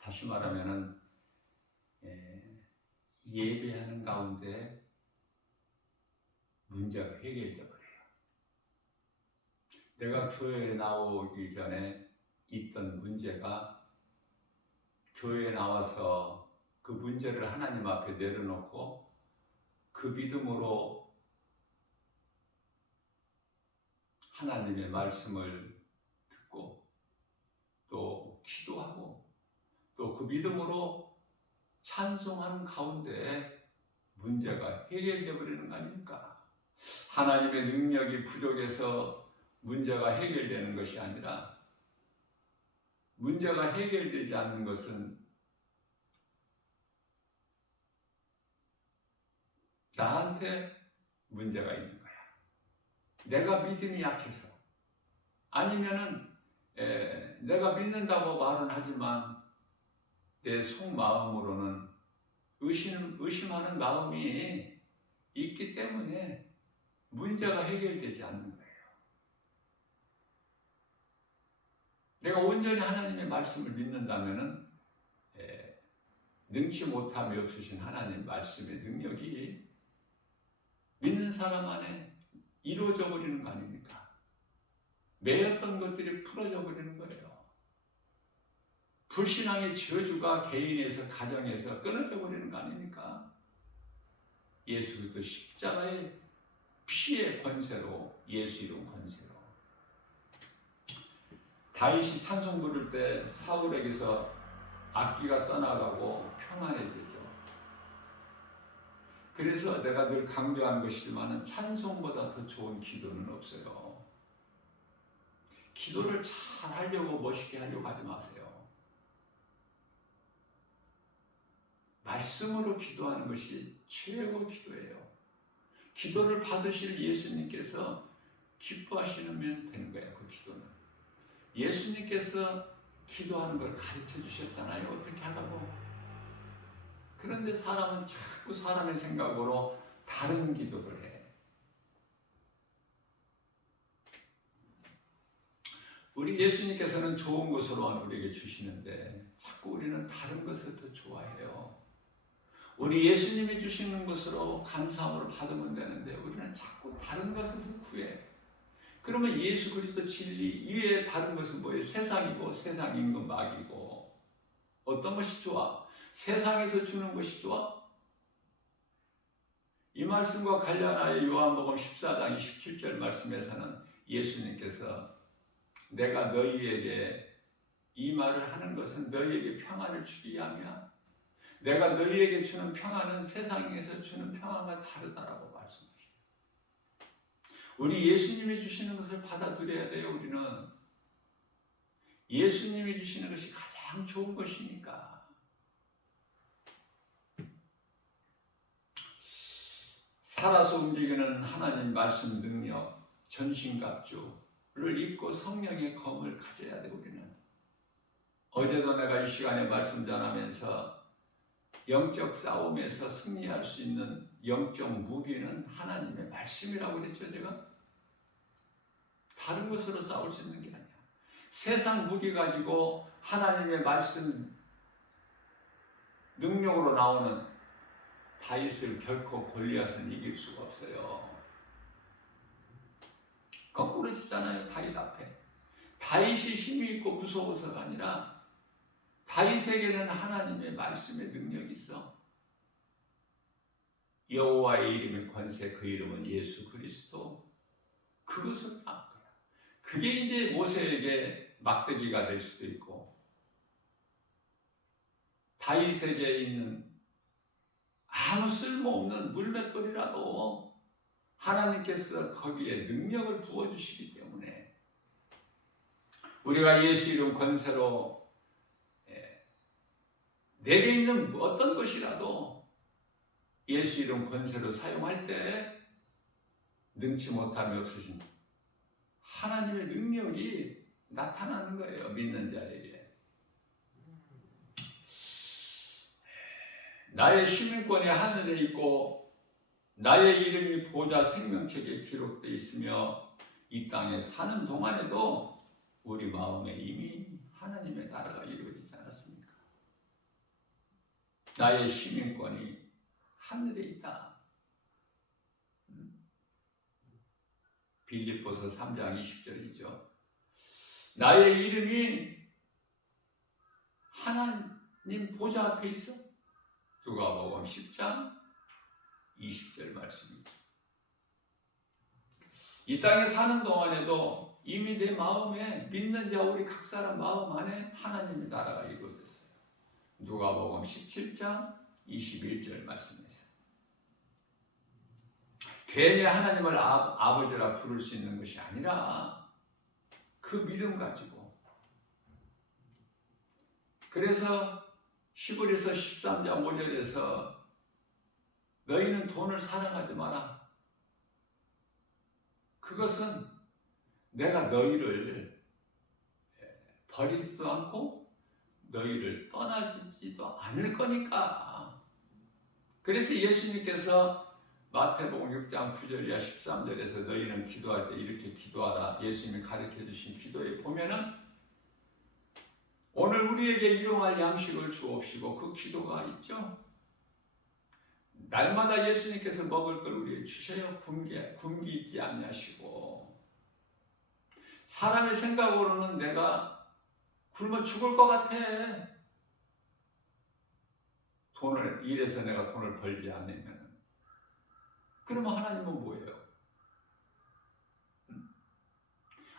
다시 말하면은 예배하는 가운데 문제가 해결되어 버려요. 내가 교회에 나오기 전에 있던 문제가 교회에 나와서 그 문제를 하나님 앞에 내려놓고 그 믿음으로 하나님의 말씀을 듣고 또 기도하고 또 그 믿음으로 찬송하는 가운데 문제가 해결되어 버리는 거 아닙니까? 하나님의 능력이 부족해서 문제가 해결되는 것이 아니라 문제가 해결되지 않는 것은 나한테 문제가 있는 거야. 내가 믿음이 약해서 아니면은 내가 믿는다고 말은 하지만 내 속마음으로는 의심하는 마음이 있기 때문에 문제가 해결되지 않는 거예요. 내가 온전히 하나님의 말씀을 믿는다면은 능치 못함이 없으신 하나님 말씀의 능력이 믿는 사람 안에 이루어져 버리는 거 아닙니까? 매였던 것들이 풀어져 버리는 거예요. 불신앙의 저주가 개인에서 가정에서 끊어져 버리는 거 아닙니까? 예수 그리스도 십자가의 피의 권세로 예수 이름 권세로 다윗이 찬송 부를 때 사울에게서 악기가 떠나가고 평안해지죠. 그래서 내가 늘 강조한 것이지만 찬송보다 더 좋은 기도는 없어요. 기도를 잘 하려고 멋있게 하려고 하지 마세요. 말씀으로 기도하는 것이 최고 기도예요. 기도를 받으실 예수님께서 기뻐하시면 되는 거예요. 그 기도는. 예수님께서 기도하는 걸 가르쳐 주셨잖아요. 어떻게 하라고. 그런데 사람은 자꾸 사람의 생각으로 다른 기도를 해. 우리 예수님께서는 좋은 것으로만 우리에게 주시는데 자꾸 우리는 다른 것을 더 좋아해요. 우리 예수님이 주시는 것으로 감사함을 받으면 되는데 우리는 자꾸 다른 것을 구해. 그러면 예수 그리스도 진리 이외에 다른 것은 뭐예요? 세상이고 세상 임금 마귀고. 어떤 것이 좋아? 세상에서 주는 것이 좋아? 이 말씀과 관련하여 요한복음 14장 27절 말씀에서는 예수님께서 내가 너희에게 이 말을 하는 것은 너희에게 평안을 주기 위함이야. 내가 너희에게 주는 평안은 세상에서 주는 평안과 다르다라고 말씀하십니다. 우리 예수님이 주시는 것을 받아들여야 돼요. 우리는 예수님이 주시는 것이 가장 좋은 것이니까. 살아서 움직이는 하나님 말씀 능력, 전신갑주를 입고 성령의 검을 가져야 돼. 우리는 어제도 내가 이 시간에 말씀 전하면서 영적 싸움에서 승리할 수 있는 영적 무기는 하나님의 말씀이라고 그랬죠. 제가 다른 것으로 싸울 수 있는 게 아니야. 세상 무기 가지고 하나님의 말씀 능력으로 나오는 다윗을 결코 골리앗은 이길 수가 없어요. 거꾸로 지잖아요. 다윗 앞에 다윗이 힘이 있고 무서워서가 아니라 다윗에게는 하나님의 말씀의 능력이 있어. 여호와의 이름의 권세, 그 이름은 예수 그리스도. 그것을 알 거야. 그게 이제 모세에게 막대기가 될 수도 있고 다윗에게 있는 아무 쓸모없는 물맷돌이라도 하나님께서 거기에 능력을 부어주시기 때문에 우리가 예수 이름 권세로 내게 있는 어떤 것이라도 예수 이름 권세로 사용할 때 능치 못함이 없으신 하나님의 능력이 나타나는 거예요. 믿는 자에게. 나의 시민권이 하늘에 있고 나의 이름이 보좌 생명책에 기록되어 있으며 이 땅에 사는 동안에도 우리 마음에 이미 하나님의 나라가 이루어지지 않았습니까? 나의 시민권이 하늘에 있다. 빌립보서 3장 20절이죠. 나의 이름이 하나님 보좌 앞에 있어. 누가복음 10장 20절 말씀이죠. 이 땅에 사는 동안에도 이미 내 마음에 믿는 자 우리 각 사람 마음 안에 하나님의 나라가 이루어졌어요. 누가복음 17장 21절 말씀에서 괜히 하나님을 아버지라 부를 수 있는 것이 아니라 그 믿음 가지고. 그래서 히브리서 13장 5절에서 너희는 돈을 사랑하지 마라. 그것은 내가 너희를 버리지도 않고 너희를 떠나지도 않을 거니까. 그래서 예수님께서 마태복음 6장 9절이야 13절에서 너희는 기도할 때 이렇게 기도하라. 예수님이 가르쳐 주신 기도에 보면은 오늘 우리에게 일용할 양식을 주옵시고 그 기도가 있죠. 날마다 예수님께서 먹을 걸 우리에게 주셔요. 굶기지 아니하시고. 사람의 생각으로는 내가 굶어 죽을 것 같아. 일해서 내가 돈을 벌지 않으면. 그러면 하나님은 뭐예요?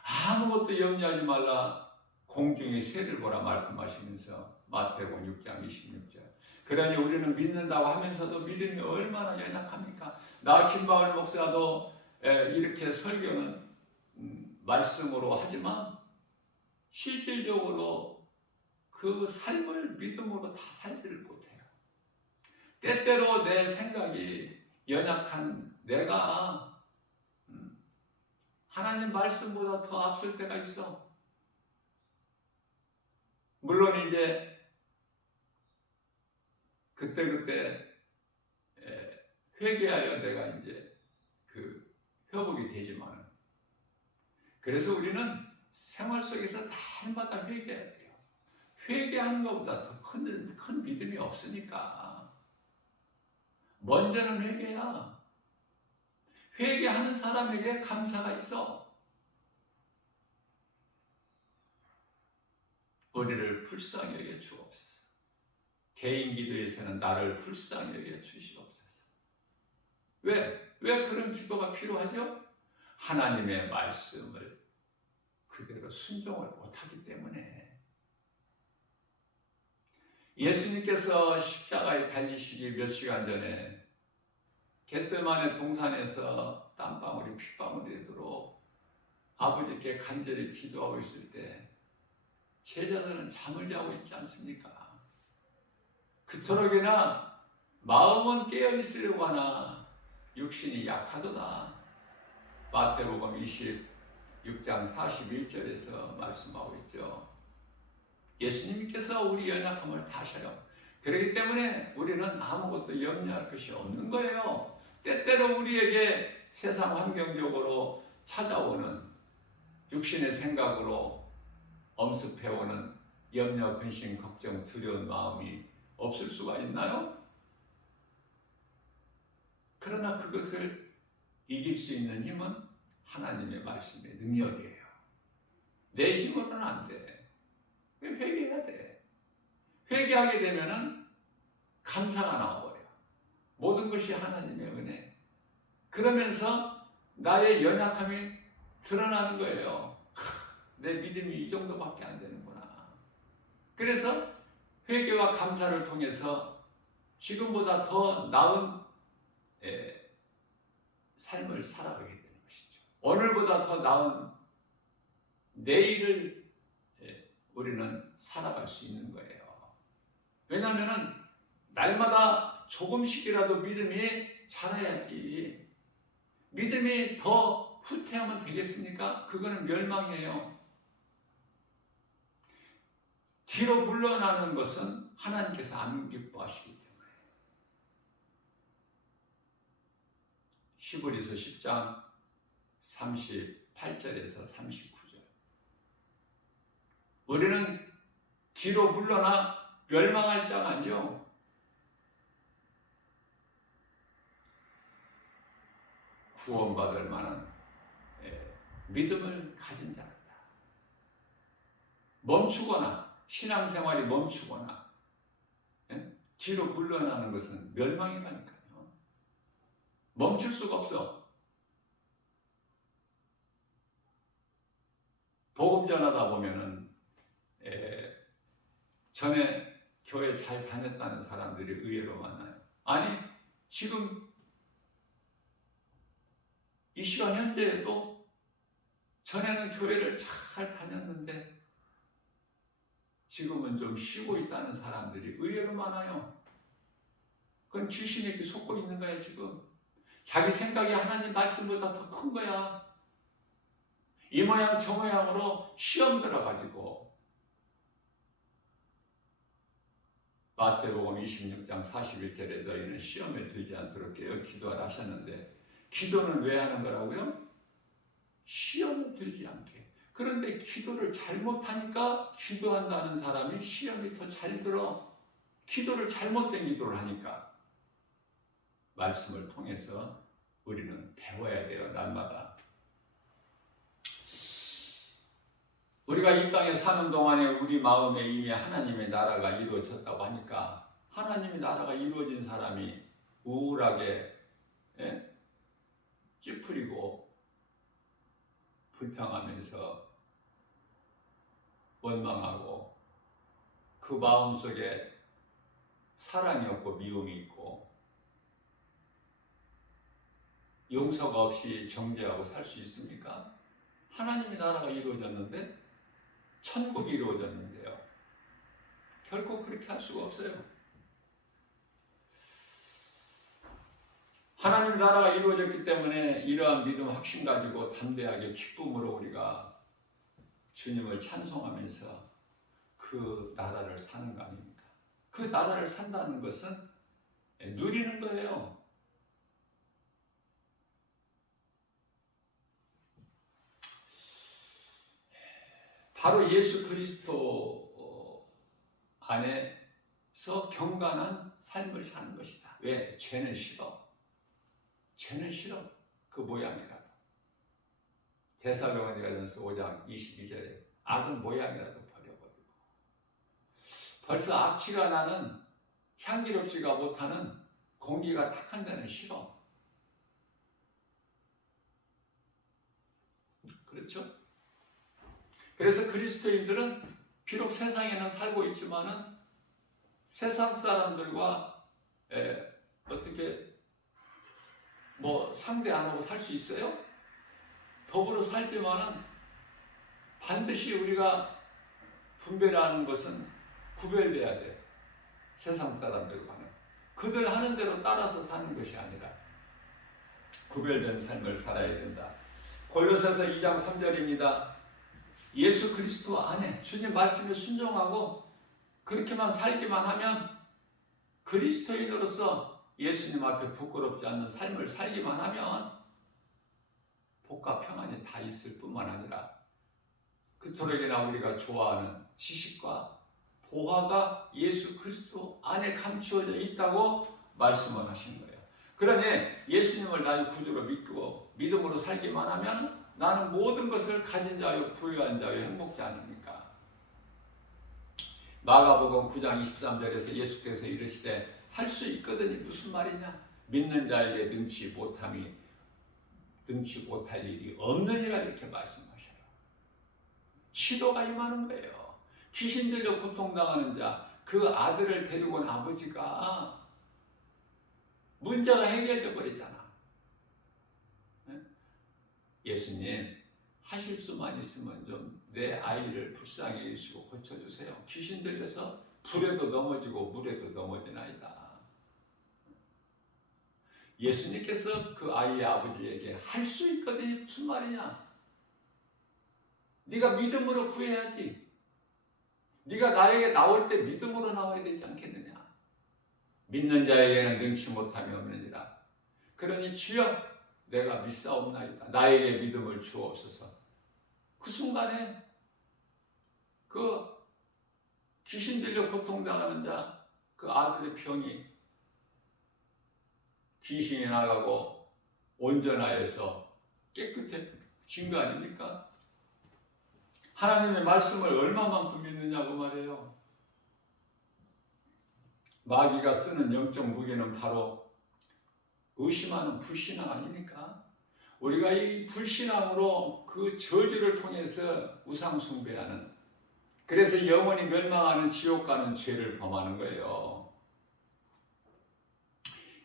아무것도 염려하지 말라. 공중의 새를 보라 말씀하시면서 마태복음 6장 26절. 그러니 우리는 믿는다고 하면서도 믿음이 얼마나 연약합니까? 나 김바울 목사도 이렇게 설교는 말씀으로 하지만 실질적으로 그 삶을 믿음으로 다 살지를 못해요. 때때로 내 생각이 연약한 내가 하나님 말씀보다 더 앞설 때가 있어. 물론 이제 그때그때 회개하여 내가 이제 그 회복이 되지만, 그래서 우리는 생활 속에서 날마다 회개해야 돼요. 회개하는 것보다 더 큰 믿음이 없으니까 먼저는 회개야. 회개하는 사람에게 감사가 있어. 우리를 불쌍히 여겨 주옵소서. 개인 기도에서는 나를 불쌍히 여겨 주시옵소서. 왜 그런 기도가 필요하죠? 하나님의 말씀을 그대로 순종을 못하기 때문에. 예수님께서 십자가에 달리시기 몇 시간 전에 겟세마네 동산에서 땀방울이 핏방울이 되도록 아버지께 간절히 기도하고 있을 때 제자들은 잠을 자고 있지 않습니까? 그토록이나 마음은 깨어있으려고 하나 육신이 약하도다. 마태복음 26장 41절에서 말씀하고 있죠. 예수님께서 우리 연약함을 다 아셔요. 그렇기 때문에 우리는 아무것도 염려할 것이 없는 거예요. 때때로 우리에게 세상 환경적으로 찾아오는 육신의 생각으로 엄습해오는 염려, 근심, 걱정, 두려운 마음이 없을 수가 있나요? 그러나 그것을 이길 수 있는 힘은 하나님의 말씀의 능력이에요. 내 힘으로는 안 돼. 회개해야 돼. 회개하게 되면은 감사가 나와버려. 모든 것이 하나님의 은혜. 그러면서 나의 연약함이 드러나는 거예요. 내 믿음이 이 정도밖에 안 되는구나. 그래서 회개와 감사를 통해서 지금보다 더 나은 삶을 살아가게 되는 것이죠. 오늘보다 더 나은 내일을 우리는 살아갈 수 있는 거예요. 왜냐하면 날마다 조금씩이라도 믿음이 자라야지. 믿음이 더 후퇴하면 되겠습니까? 그거는 멸망이에요. 뒤로 물러나는 것은 하나님께서 안 기뻐하시기 때문에. 히브리서 10장 38절에서 39절. 우리는 뒤로 물러나 멸망할 자가 아니요, 구원받을 만한 믿음을 가진 자입니다. 멈추거나 신앙생활이 멈추거나 뒤로 물러나는 것은 멸망이라니까요. 멈출 수가 없어. 복음 전하다 보면은 전에 교회 잘 다녔다는 사람들이 의외로 많아요. 아니, 지금 이 시간 현재에도 전에는 교회를 잘 다녔는데 지금은 좀 쉬고 있다는 사람들이 의외로 많아요. 그건 귀신에게 속고 있는 거야. 지금 자기 생각이 하나님 말씀보다 더 큰 거야. 이 모양 저 모양으로 시험 들어가지고. 마태복음 26장 41절에 너희는 시험에 들지 않도록 깨어 기도하라 하셨는데, 기도는 왜 하는 거라고요? 시험에 들지 않게. 그런데 기도를 잘못하니까 기도한다는 사람이 시험이 더 잘 들어. 기도를 잘못된 기도를 하니까. 말씀을 통해서 우리는 배워야 돼요. 날마다. 우리가 이 땅에 사는 동안에 우리 마음에 이미 하나님의 나라가 이루어졌다고 하니까, 하나님의 나라가 이루어진 사람이 우울하게 찌푸리고 불평하면서 원망하고 그 마음속에 사랑이 없고 미움이 있고 용서가 없이 정죄하고 살 수 있습니까? 하나님의 나라가 이루어졌는데, 천국이 이루어졌는데요. 결코 그렇게 할 수가 없어요. 하나님 나라가 이루어졌기 때문에 이러한 믿음 확신 가지고 담대하게 기쁨으로 우리가 주님을 찬송하면서 그 그 나라를 사는 거 아닙니까? 그 나라를 산다는 것은 누리는 거예요. 바로 예수 그리스도 안에서 경건한 삶을 사는 것이다. 왜? 죄는 싫어. 죄는 싫어. 그 모양이라도. 데살로니가전서 5장 22절에 악은 모양이라도 버려버리고. 벌써 악취가 나는 향기롭지가 못하는 공기가 탁한 데는 싫어. 그렇죠? 그래서 그리스도인들은 비록 세상에는 살고 있지만은 세상 사람들과 어떻게 상대 안 하고 살 수 있어요? 더불어 살지만은 반드시 우리가 분별하는 것은 구별돼야 돼. 세상 사람들과는. 그들 하는 대로 따라서 사는 것이 아니라 구별된 삶을 살아야 된다. 골로새서 2장 3절입니다. 예수 그리스도 안에 주님 말씀에 순종하고 그렇게만 살기만 하면 그리스도인으로서 예수님 앞에 부끄럽지 않는 삶을 살기만 하면 복과 평안이 다 있을 뿐만 아니라 그토록이나 우리가 좋아하는 지식과 보화가 예수 그리스도 안에 감추어져 있다고 말씀을 하신 거예요. 그러니 예수님을 나의 구주로 믿고 믿음으로 살기만 하면 나는 모든 것을 가진 자요 부유한 자요 행복자 아닙니까? 마가복음 9장 23절에서 예수께서 이르시되 할 수 있거든이 무슨 말이냐? 믿는 자에게 능치 못할 일이 없느니라 이렇게 말씀하셔요. 치도가 임하는 거예요. 귀신 들려 고통당하는 자, 그 아들을 데리고 온 아버지가 문제가 해결돼 버리잖아. 예수님 하실 수만 있으면 좀 내 아이를 불쌍히 여기시고 고쳐주세요. 귀신 들려서 불에도 넘어지고 물에도 넘어지나이다. 예수님께서 그 아이의 아버지에게 할 수 있거든요. 무슨 말이냐? 네가 믿음으로 구해야지. 네가 나에게 나올 때 믿음으로 나와야 되지 않겠느냐? 믿는 자에게는 능치 못함이 없느니라. 그러니 주여 내가 믿사옵나이다. 나에게 믿음을 주옵소서. 그 순간에 그 귀신 들려 고통당하는 자, 그 아들의 병이 귀신이 나가고 온전하여서 깨끗해진 거 아닙니까? 하나님의 말씀을 얼마만큼 믿느냐고 말해요. 마귀가 쓰는 영적 무기는 바로 의심하는 불신앙 아닙니까? 우리가 이 불신앙으로 그 저주를 통해서 우상 숭배하는, 그래서 영원히 멸망하는 지옥 가는 죄를 범하는 거예요.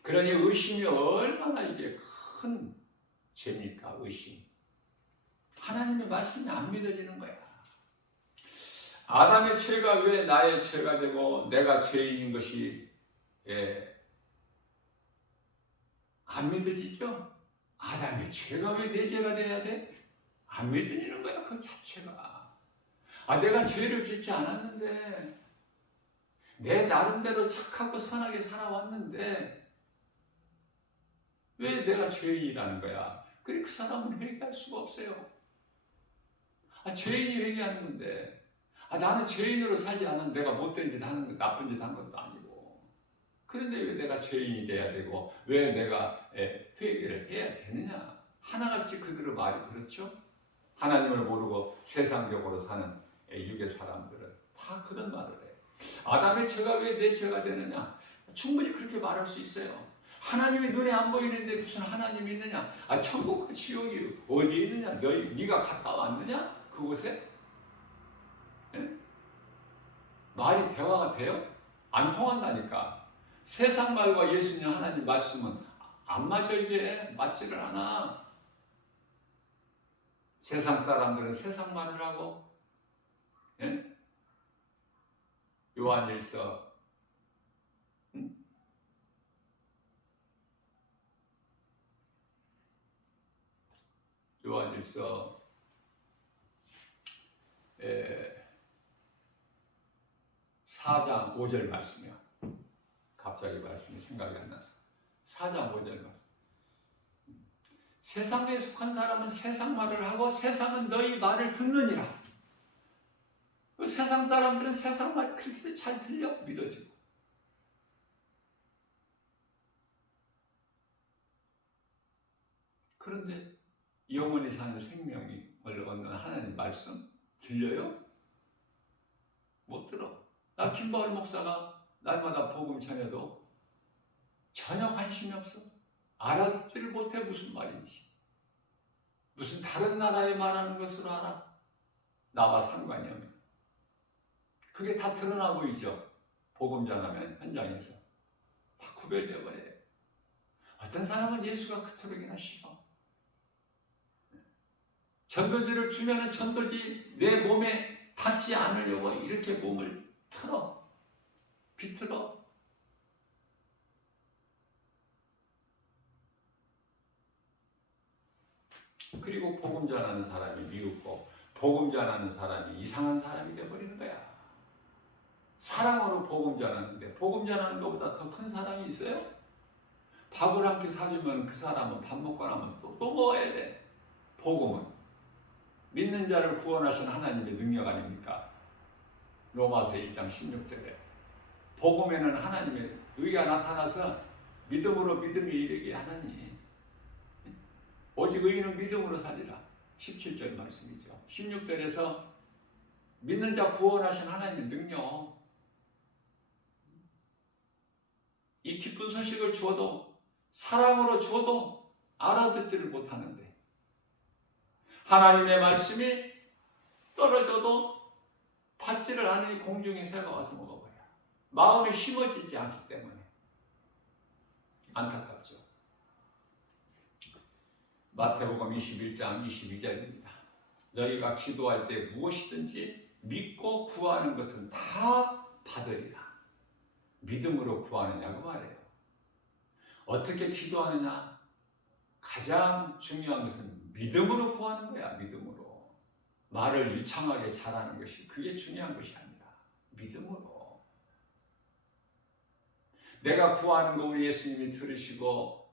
그러니 의심이 얼마나 이게 큰 죄입니까? 의심. 하나님의 말씀이 안 믿어지는 거야. 아담의 죄가 왜 나의 죄가 되고 내가 죄인인 것이 안 믿어지죠? 아담의 죄가 왜 내 죄가 돼야 돼? 안 믿어지는 거야, 그 자체가. 내가 죄를 짓지 않았는데, 내 나름대로 착하고 선하게 살아왔는데 왜 내가 죄인이라는 거야? 그래 그 사람은 회개할 수가 없어요. 죄인이 회개하는 건데, 나는 죄인으로 살지 않은 내가 못된 짓 하는 것, 나쁜 짓 한 것도 아니고, 그런데 왜 내가 죄인이 돼야 되고 왜 내가 회개를 해야 되느냐? 하나같이 그들의 말이 그렇죠? 하나님을 모르고 세상적으로 사는 유괴 사람들은 다 그런 말을 해. 아담의 죄가 왜 내 죄가 되느냐? 충분히 그렇게 말할 수 있어요. 하나님이 눈에 안 보이는데 무슨 하나님이 있느냐? 천국과 지옥이 어디에 있느냐? 네가 갔다 왔느냐? 그곳에? 예? 말이 대화가 돼요? 안 통한다니까. 세상 말과 예수님 하나님 말씀은 안 맞아. 이게 맞지를 않아. 세상 사람들은 세상 말을 하고, 예? 요한일서 요한일서 4장 5절 말씀이요. 갑자기 말씀이 생각이 안 나서. 4장 5절 말씀. 세상에 속한 사람은 세상 말을 하고 세상은 너희 말을 듣느니라. 그 세상 사람들은 세상 말이 그렇게 잘 들려 믿어지고. 그런데 영원히 사는 생명을 얻는 하나님 말씀 들려요? 못 들어. 나 김바울 목사가 날마다 복음 전해도 전혀 관심이 없어. 알아듣지를 못해. 무슨 말인지. 무슨 다른 나라에 말하는 것으로 알아. 나와 상관이 없네. 그게 다 드러나 보이죠. 복음 전하면 현장에서 다 구별되어 버려요. 어떤 사람은 예수가 그토록이나 싫어. 전도지를 주면은 전도지 내 몸에 닿지 않으려고 이렇게 몸을 틀어, 비틀어. 그리고 복음 전하는 사람이 미웃고 복음 전하는 사람이 이상한 사람이 되어버리는 거야. 사랑으로 복음 전하는데 복음 전하는 것보다 더 큰 사랑이 있어요? 밥을 한 끼 사주면 그 사람은 밥 먹고 나면 또 먹어야 돼. 복음은 믿는 자를 구원하신 하나님의 능력 아닙니까? 로마서 1장 16절에 복음에는 하나님의 의가 나타나서 믿음으로 믿음이 이르게 하나니 오직 의인은 믿음으로 살리라. 17절 말씀이죠. 16절에서 믿는 자 구원하신 하나님의 능력, 이 기쁜 소식을 주어도 사랑으로 주어도 알아듣지를 못하는데 하나님의 말씀이 떨어져도 받지를 않으니 공중에 새가 와서 먹어버려. 마음에 심어지지 않기 때문에 안타깝죠. 마태복음 21장 22절입니다. 너희가 기도할 때 무엇이든지 믿고 구하는 것은 다 받으리라. 믿음으로 구하느냐고 말해요. 어떻게 기도하느냐? 가장 중요한 것은 믿음으로 구하는 거야. 믿음으로. 말을 유창하게 잘하는 것이 그게 중요한 것이 아니라 믿음으로. 내가 구하는 거 우리 예수님이 들으시고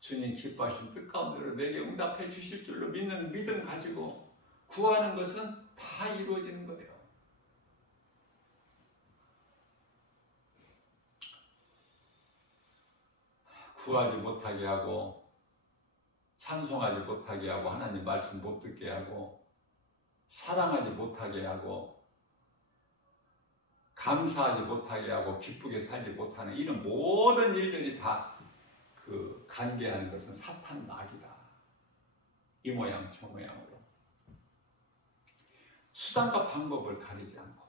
주님 기뻐하신 뜻 가운데로 내게 응답해 주실 줄로 믿는 믿음 가지고 구하는 것은 다 이루어지는 거예요. 구하지 못하게 하고 찬송하지 못하게 하고 하나님 말씀 못 듣게 하고 사랑하지 못하게 하고 감사하지 못하게 하고 기쁘게 살지 못하는 이런 모든 일들이 다 그 관계하는 것은 사탄 낙이다. 이 모양 저 모양으로 수단과 방법을 가리지 않고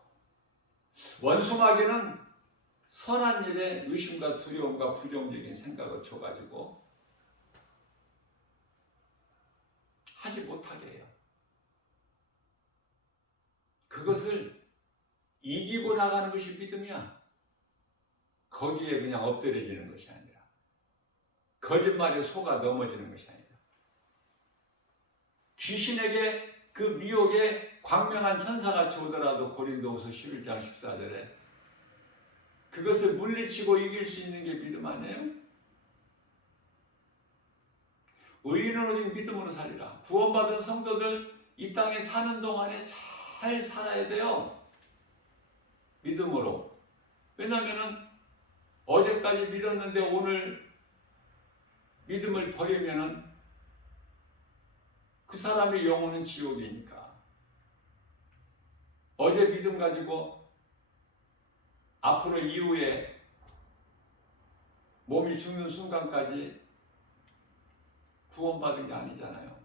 원수마귀는 선한 일에 의심과 두려움과 부정적인 생각을 줘가지고 하지 못하게 해요. 그것을 이기고 나가는 것이 믿음이야. 거기에 그냥 엎드려지는 것이 아니라 거짓말에 속아 넘어지는 것이 아니라 귀신에게 그 미혹에 광명한 천사같이 오더라도 고린도후서 11장 14절에 그것을 물리치고 이길 수 있는 게 믿음 아니에요? 의인은 오직 믿음으로 살리라. 구원받은 성도들 이 땅에 사는 동안에 잘 살아야 돼요. 믿음으로. 왜냐하면 어제까지 믿었는데 오늘 믿음을 버리면은 그 사람의 영혼은 지옥이니까. 어제 믿음 가지고 앞으로 이후에 몸이 죽는 순간까지 구원받은 게 아니잖아요.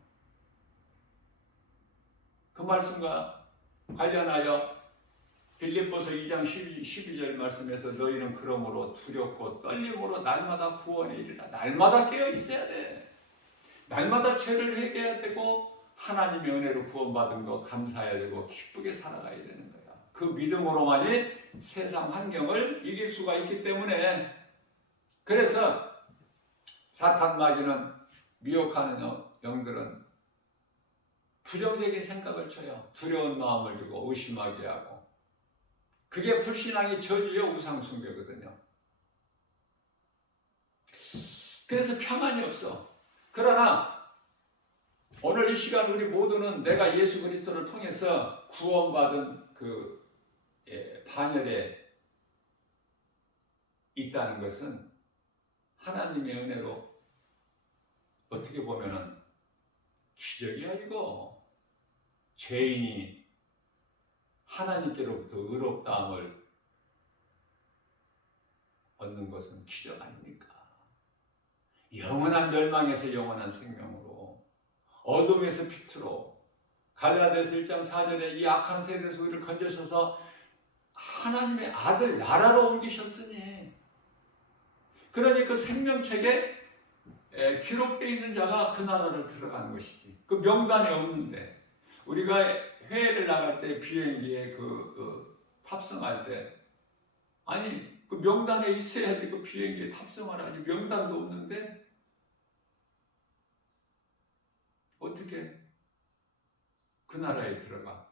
그 말씀과 관련하여 빌립보서 2장 12절 말씀에서 너희는 그러므로 두렵고 떨림으로 날마다 구원에 이르라. 날마다 깨어 있어야 돼. 날마다 죄를 회개해야 되고 하나님의 은혜로 구원받은 거 감사해야 되고 기쁘게 살아가야 되는 거야. 그 믿음으로만이 세상 환경을 이길 수가 있기 때문에 그래서 사탄 마귀는 미혹하는 영들은 부정적인 생각을 줘요. 두려운 마음을 주고 의심하게 하고 그게 불신앙의 저주요 우상숭배거든요. 그래서 평안이 없어. 그러나 오늘 이 시간 우리 모두는 내가 예수 그리스도를 통해서 구원받은 그 반열에 있다는 것은 하나님의 은혜로 어떻게 보면은 기적이 아니고 죄인이 하나님께로부터 의롭다함을 얻는 것은 기적 아닙니까? 영원한 멸망에서 영원한 생명으로, 어둠에서 빛으로, 갈라디아서 1장 4절에 이 악한 세대에서 우리를 건져셔서 하나님의 아들 나라로 옮기셨으니, 그러니 그 생명책에 기록되어 있는 자가 그 나라를 들어가는 것이지. 그 명단에 없는데, 우리가 해외를 나갈 때 비행기에 탑승할 때, 아니 그 명단에 있어야지 그 비행기에 탑승하라니, 명단도 없는데 어떻게 그 나라에 들어가?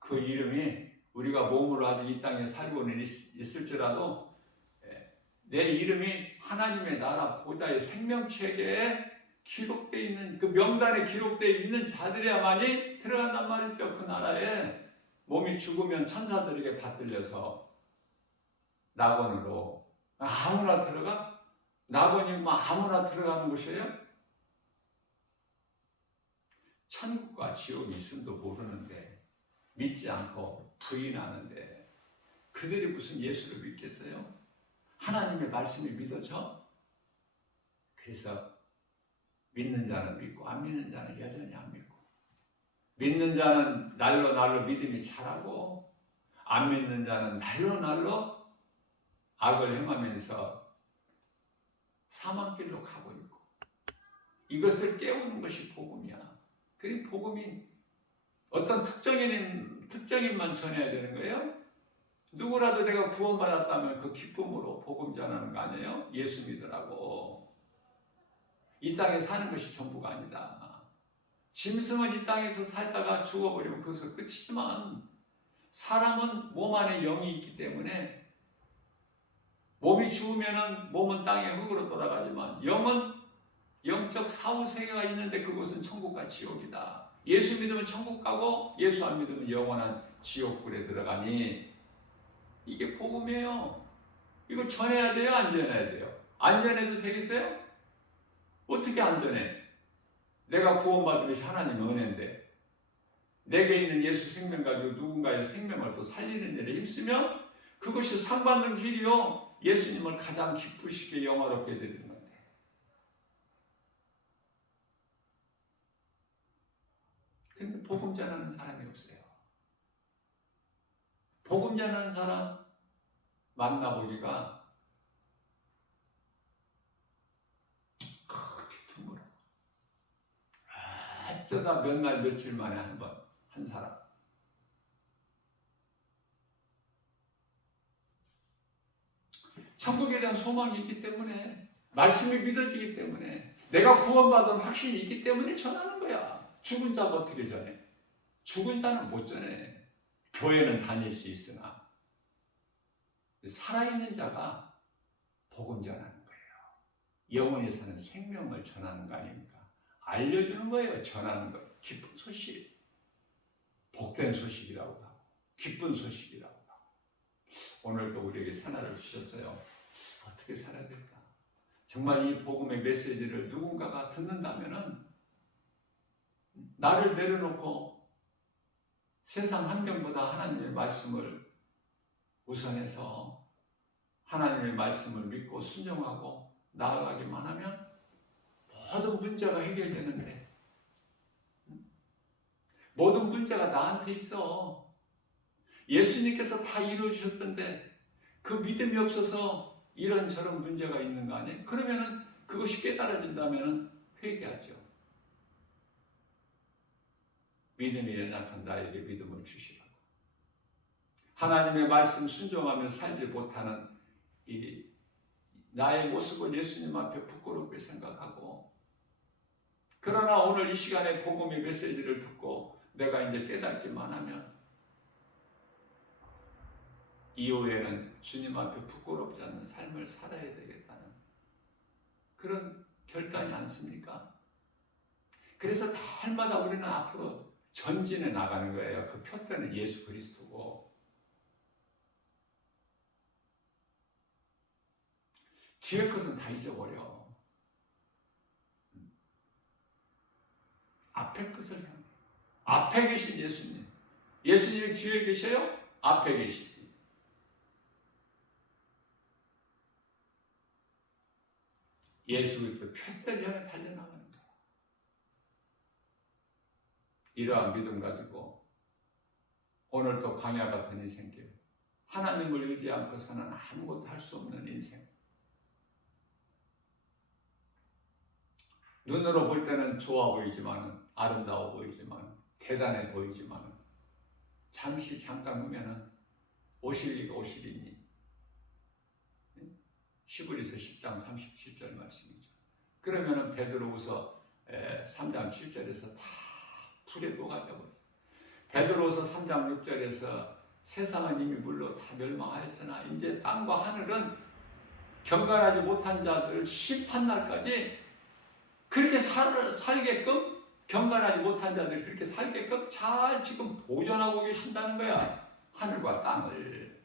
그 이름이 우리가 몸으로 아직 이 땅에 살고는 있을지라도 내 이름이 하나님의 나라 보좌의 생명책에 기록되어 있는, 그 명단에 기록되어 있는 자들이야만이 들어간단 말이죠. 그 나라에. 몸이 죽으면 천사들에게 받들려서 낙원으로 아무나 들어가? 낙원이 뭐 아무나 들어가는 곳이에요? 천국과 지옥이 있음도 모르는데, 믿지 않고 부인하는데 그들이 무슨 예수를 믿겠어요? 하나님의 말씀이 믿어져? 그래서 믿는 자는 믿고 안 믿는 자는 여전히 안 믿고, 믿는 자는 날로 믿음이 자라고, 안 믿는 자는 날로 악을 행하면서 사망길로 가고 있고, 이것을 깨우는 것이 복음이야. 그 복음이 어떤 특정인만 전해야 되는 거예요? 누구라도 내가 구원받았다면 그 기쁨으로 복음 전하는 거 아니에요? 예수 믿으라고. 이 땅에 사는 것이 전부가 아니다. 짐승은 이 땅에서 살다가 죽어버리면 그것은 끝이지만, 사람은 몸 안에 영이 있기 때문에, 몸이 죽으면 몸은 땅의 흙으로 돌아가지만 영은 영적 사후세계가 있는데 그곳은 천국과 지옥이다. 예수 믿으면 천국 가고 예수 안 믿으면 영원한 지옥불에 들어가니, 이게 복음이에요. 이걸 전해야 돼요? 안 전해야 돼요? 안 전해도 되겠어요? 어떻게 안 전해? 내가 구원받은 것이 하나님의 은혜인데, 내게 있는 예수 생명 가지고 누군가의 생명을 또 살리는 일에 힘쓰면 그것이 상받는 길이요, 예수님을 가장 기쁘시게 영화롭게 드리는 건데. 근데 복음 전하는 사람이 없어요. 복음 전하는 사람 만나보기가 크게 드물어. 어쩌다 몇 날 며칠 만에 한 사람. 천국에 대한 소망이 있기 때문에, 말씀이 믿어지기 때문에, 내가 구원받은 확신이 있기 때문에 전하는 거야. 죽은 자가 어떻게 전해? 죽은 자는 못 전해. 교회는 다닐 수 있으나 살아있는 자가 복음 전하는 거예요. 영원히 사는 생명을 전하는 거 아닙니까? 알려주는 거예요. 전하는 거. 기쁜 소식, 복된 소식이라고 하고, 기쁜 소식이라고 하고. 오늘도 우리에게 하나를 주셨어요. 어떻게 살아야 될까? 정말 이 복음의 메시지를 누군가가 듣는다면은, 나를 내려놓고 세상 환경보다 하나님의 말씀을 우선해서 하나님의 말씀을 믿고 순종하고 나아가기만 하면 모든 문제가 해결되는데, 모든 문제가 나한테 있어. 예수님께서 다 이루어주셨던데 그 믿음이 없어서 이런저런 문제가 있는 거 아니에요? 그러면은 그것이 깨달아진다면 회개하죠. 믿음이 연약한 나에게 믿음을 주시라고. 하나님의 말씀 순종하며 살지 못하는 이 나의 모습을 예수님 앞에 부끄럽게 생각하고, 그러나 오늘 이 시간에 복음의 메시지를 듣고 내가 이제 깨닫기만 하면 이후에는 주님 앞에 부끄럽지 않는 삶을 살아야 되겠다는 그런 결단이 않습니까? 그래서 날마다 우리는 앞으로 전진해 나가는 거예요. 그 표대는 예수 그리스도고 뒤에 것은 다 잊어버려. 앞에 것을 향해. 앞에 계신 예수님. 예수님이 뒤에 계셔요? 앞에 계시지. 예수 그리스도 표대를 향해 달려나가는 거야. 이러한 믿음 가지고 오늘도 광야 같은 인생길, 하나님을 의지 않고서는 아무것도 할 수 없는 인생. 눈으로 볼 때는 좋아 보이지만, 아름다워 보이지만, 대단해 보이지만, 잠시 잠깐 보면은 오실 리가 오시리니. 히브리서 10장 37절 말씀이죠. 그러면은 베드로후서 3장 7절에서 다 불에 녹아져버렸어요. 베드로후서 3장 6절에서 세상은 이미 물로 다 멸망하였으나 이제 땅과 하늘은 경건하지 못한 자들 심판날까지 그렇게 살게끔, 경건하지 못한 자들이 그렇게 살게끔 잘 지금 보존하고 계신다는 거야. 하늘과 땅을.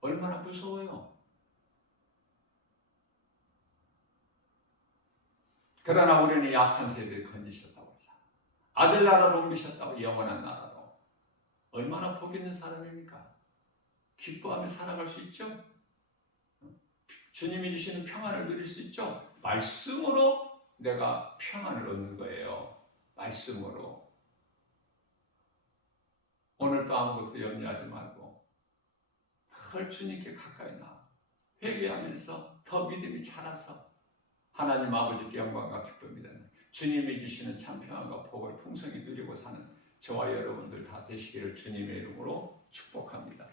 얼마나 무서워요. 그러나 우리는 약한 세대를 건지셨다고 해서 아들 나라로 옮기셨다고, 영원한 나라로. 얼마나 복 있는 사람입니까? 기뻐하며 살아갈 수 있죠? 주님이 주시는 평안을 누릴 수 있죠? 말씀으로 내가 평안을 얻는 거예요. 말씀으로. 오늘도 아무것도 염려하지 말고 늘 주님께 가까이 나아 회개하면서 더 믿음이 자라서 하나님 아버지께 영광과 기쁨이 되는 주님이 주시는 참 평안과 복을 풍성히 누리고 사는 저와 여러분들 다 되시기를 주님의 이름으로 축복합니다.